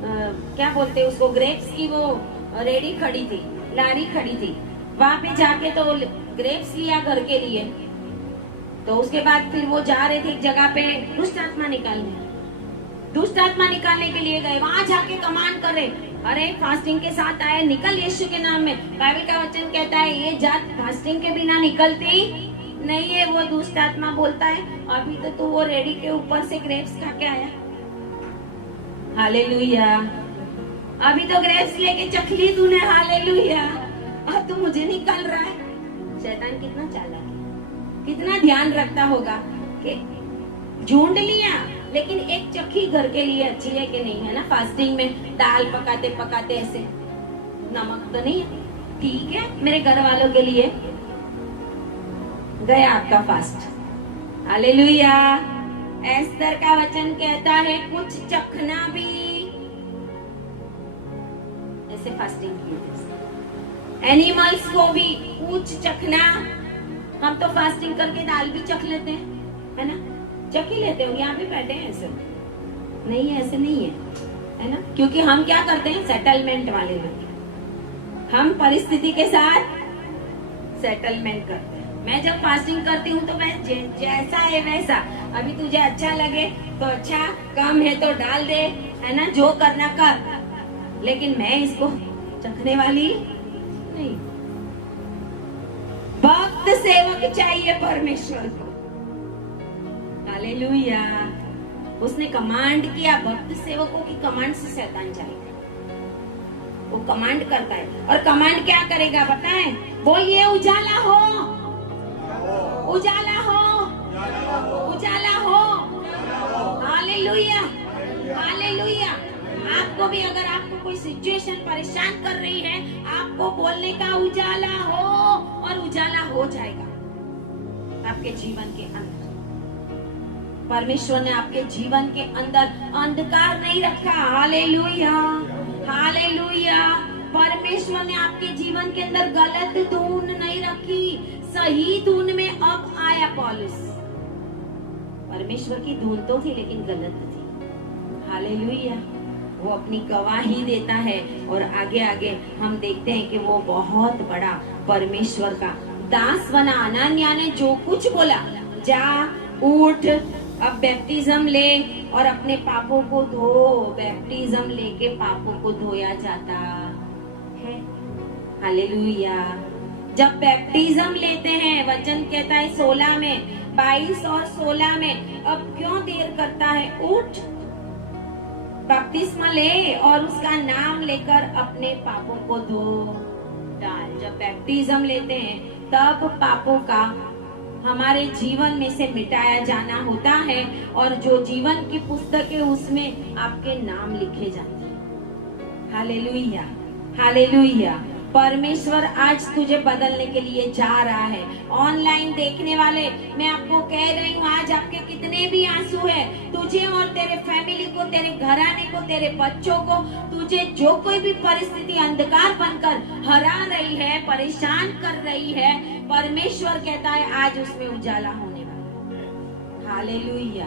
क्या बोलते हैं उसको, ग्रेप्स की वो रेडी खड़ी थी, लारी खड़ी थी। वहां पे जाके तो ग्रेप्स लिया घर के लिए। तो उसके बाद फिर वो जा रहे थे एक जगह पे दुष्ट आत्मा निकालने के लिए गए। वहां जाके कमांड करे, अरे फास्टिंग के साथ आए, निकल यीशु के नाम में। बाइबल का वचन कहता है ये जात फास्टिंग के बिना निकलती नहीं है। वो दुष्ट आत्मा बोलता है, अभी तो तू वो रेडी के ऊपर से ग्रेप्स खा के आया। हालेलुया। अभी तो ग्रेप्स लेके चख ली तूने। हालेलुया। अब तो मुझे निकल रहा है। शैतान कितना चालाक है, कितना ध्यान रखता होगा कि झूंड लिया, लेकिन एक चक्की घर के लिए अच्छी है कि नहीं, है ना। फास्टिंग में दाल पकाते पकाते ऐसे नमक तो नहीं है, ठीक है, मेरे घर वालों के लिए गया आपका फास्ट। हालेलुया। एस्तर का वचन कहता है कुछ चखना भी, ऐसे फास्टिंग किए थे। एनिमल्स को भी कुछ चखना। हम तो फास्टिंग करके दाल भी चख लेते हैं, है ना, चख ही लेते हो। यहाँ भी बैठे हैं, ऐसे नहीं है, ऐसे नहीं है ना, क्योंकि हम क्या करते हैं, सेटलमेंट वाले लोग, हम परिस्थिति के साथ सेटलमेंट करते हैं। मैं जब फास्टिंग करती हूँ तो मैं जैसा है वैसा, अभी तुझे अच्छा लगे तो अच्छा, कम है तो डाल दे, है ना, जो करना कर, लेकिन मैं इसको चखने वाली नहीं। भक्त सेवक चाहिए परमेश्वर को। हालेलुया। उसने कमांड किया, भक्त सेवकों की कमांड से शैतान जाएगा। वो कमांड करता है, और कमांड क्या करेगा पता है, बोलिए उजाला हो, उजाला हो, उजाला हो। Hallelujah, hallelujah. आपको भी अगर आपको कोई सिचुएशन परेशान कर रही है, आपको बोलने का उजाला हो, और उजाला हो जाएगा आपके जीवन के अंदर। परमेश्वर ने आपके जीवन के अंदर अंधकार नहीं रखा। Hallelujah, hallelujah. परमेश्वर ने आपके जीवन के अंदर गलत धुन नहीं रखी, सही धुन में अब आया पौलुस। परमेश्वर की धुन तो थी लेकिन गलत थी। हालेलुया। वो अपनी गवाही देता है, और आगे आगे हम देखते हैं कि वो बहुत बड़ा परमेश्वर का दास बना। अनन्या ने जो कुछ बोला, जा उठ, अब बैप्टिज्म ले और अपने पापों को धो। बैप्टिज्म लेके पापों को धोया जाता है। हालेलुया। जब बैप्टिज्म लेते हैं, वचन कहता है 16 में, 22 और 16 में, अब क्यों देर करता है, उठ, बपतिस्मा ले और उसका नाम लेकर अपने पापों को धो डाल। जब बैप्टिज्म लेते हैं तब पापों का हमारे जीवन में से मिटाया जाना होता है, और जो जीवन की पुस्तक है उसमें आपके नाम लिखे जाते हैं। Hallelujah, hallelujah. परमेश्वर आज तुझे बदलने के लिए जा रहा है। ऑनलाइन देखने वाले, मैं आपको कह रही हूँ, आज आपके कितने भी आंसू है, तुझे और तेरे फैमिली को, तेरे घराने को, तेरे बच्चों को, तुझे जो कोई भी परिस्थिति अंधकार बनकर हरा रही है, परेशान कर रही है, परमेश्वर कहता है आज उसमें उजाला होने वाला है। हालेलुया।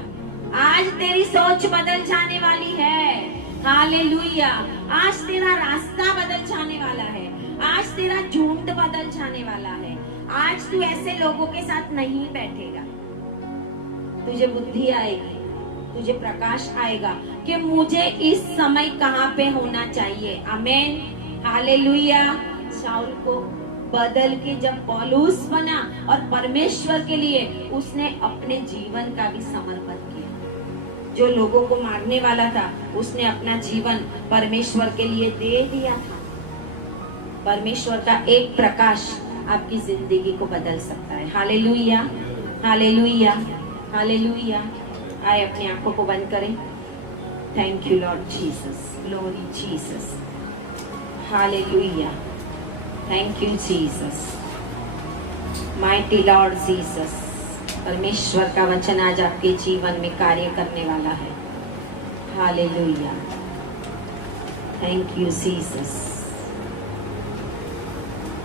आज तेरी सोच बदल जाने वाली है। हालेलुया। आज तेरा रास्ता बदल जाने वाला है। आज तेरा झुंड बदल जाने वाला है। आज तू ऐसे लोगों के साथ नहीं बैठेगा। तुझे बुद्धि आएगी, तुझे प्रकाश आएगा कि मुझे इस समय कहाँ पे होना चाहिए। आमेन, हालेलुया। शाऊल को बदल के जब पौलुस बना और परमेश्वर के लिए उसने अपने जीवन का भी समर्पण किया। जो लोगों को मारने वाला था, उसने अपना जीवन परमेश्वर के लिए दे दिया था। परमेश्वर का एक प्रकाश आपकी जिंदगी को बदल सकता है। Hallelujah, hallelujah, hallelujah. आए अपनी आंखों को बंद करें। Thank you Lord Jesus, glory Jesus, hallelujah, thank you Jesus, mighty Lord Jesus, परमेश्वर का वचन आज आपके जीवन में कार्य करने वाला है। Hallelujah, thank you Jesus.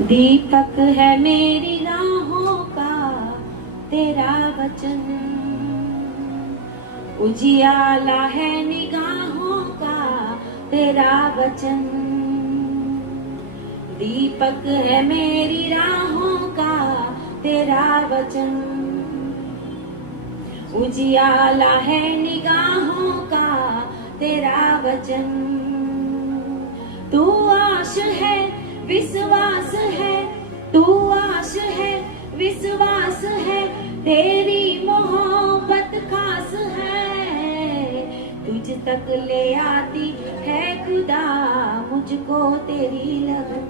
दीपक है मेरी राहों का तेरा वचन, उजियाला है निगाहों का तेरा वचन। दीपक है मेरी राहों का तेरा वचन, उजियाला है निगाहों का तेरा वचन। तू आश है विश्वास है, तू आश है विश्वास है, तेरी मोहब्बत खास है। तुझ तक ले आती है खुदा मुझको तेरी लगन,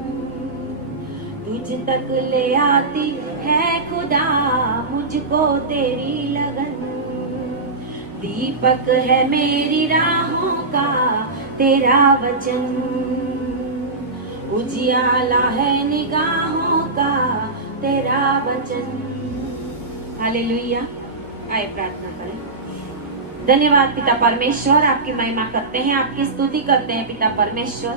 तुझ तक ले आती है खुदा मुझको तेरी लगन। दीपक है मेरी राहों का तेरा वचन, उजियाला है निगाहों का तेरा वचन। हालेलुया। आए प्रार्थना करें। धन्यवाद पिता परमेश्वर, आपकी महिमा करते हैं, आपकी स्तुति करते हैं पिता परमेश्वर।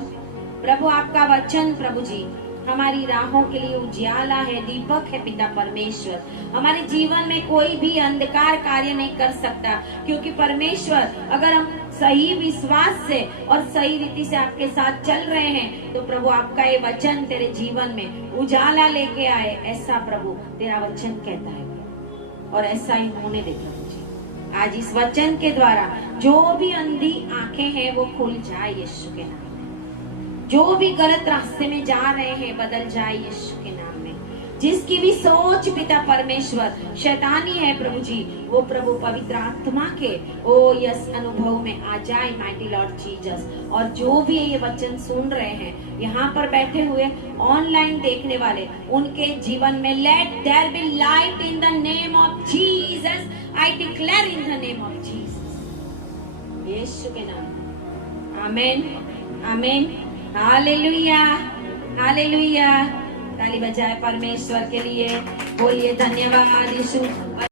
प्रभु आपका वचन प्रभु जी हमारी राहों के लिए उजियाला है, दीपक है पिता परमेश्वर। हमारे जीवन में कोई भी अंधकार कार्य नहीं कर सकता, क्योंकि परमेश्वर अगर हम सही विश्वास से और सही रीति से आपके साथ चल रहे हैं तो प्रभु आपका ये वचन तेरे जीवन में उजाला लेके आए, ऐसा प्रभु तेरा वचन कहता है और ऐसा ही होने दे प्रभु जी। आज इस वचन के द्वारा जो भी अंधी आंखें हैं वो खुल जाए यीशु के नाम में, जो भी गलत रास्ते में जा रहे हैं बदल जाए यीशु के नाम में। जिसकी भी सोच पिता परमेश्वर शैतानी है प्रभु जी, वो प्रभु पवित्र आत्मा के ओ यस अनुभव में आ जाए माइटी लॉर्ड जीसस। और जो भी ये वचन सुन रहे हैं यहाँ पर बैठे हुए ऑनलाइन देखने वाले, उनके जीवन में let there be light in the name of Jesus. I declare in the name of Jesus, Yeshu के नाम में। Amen, amen, hallelujah, hallelujah. ताली बजाए परमेश्वर के लिए, बोलिए धन्यवाद यीशु।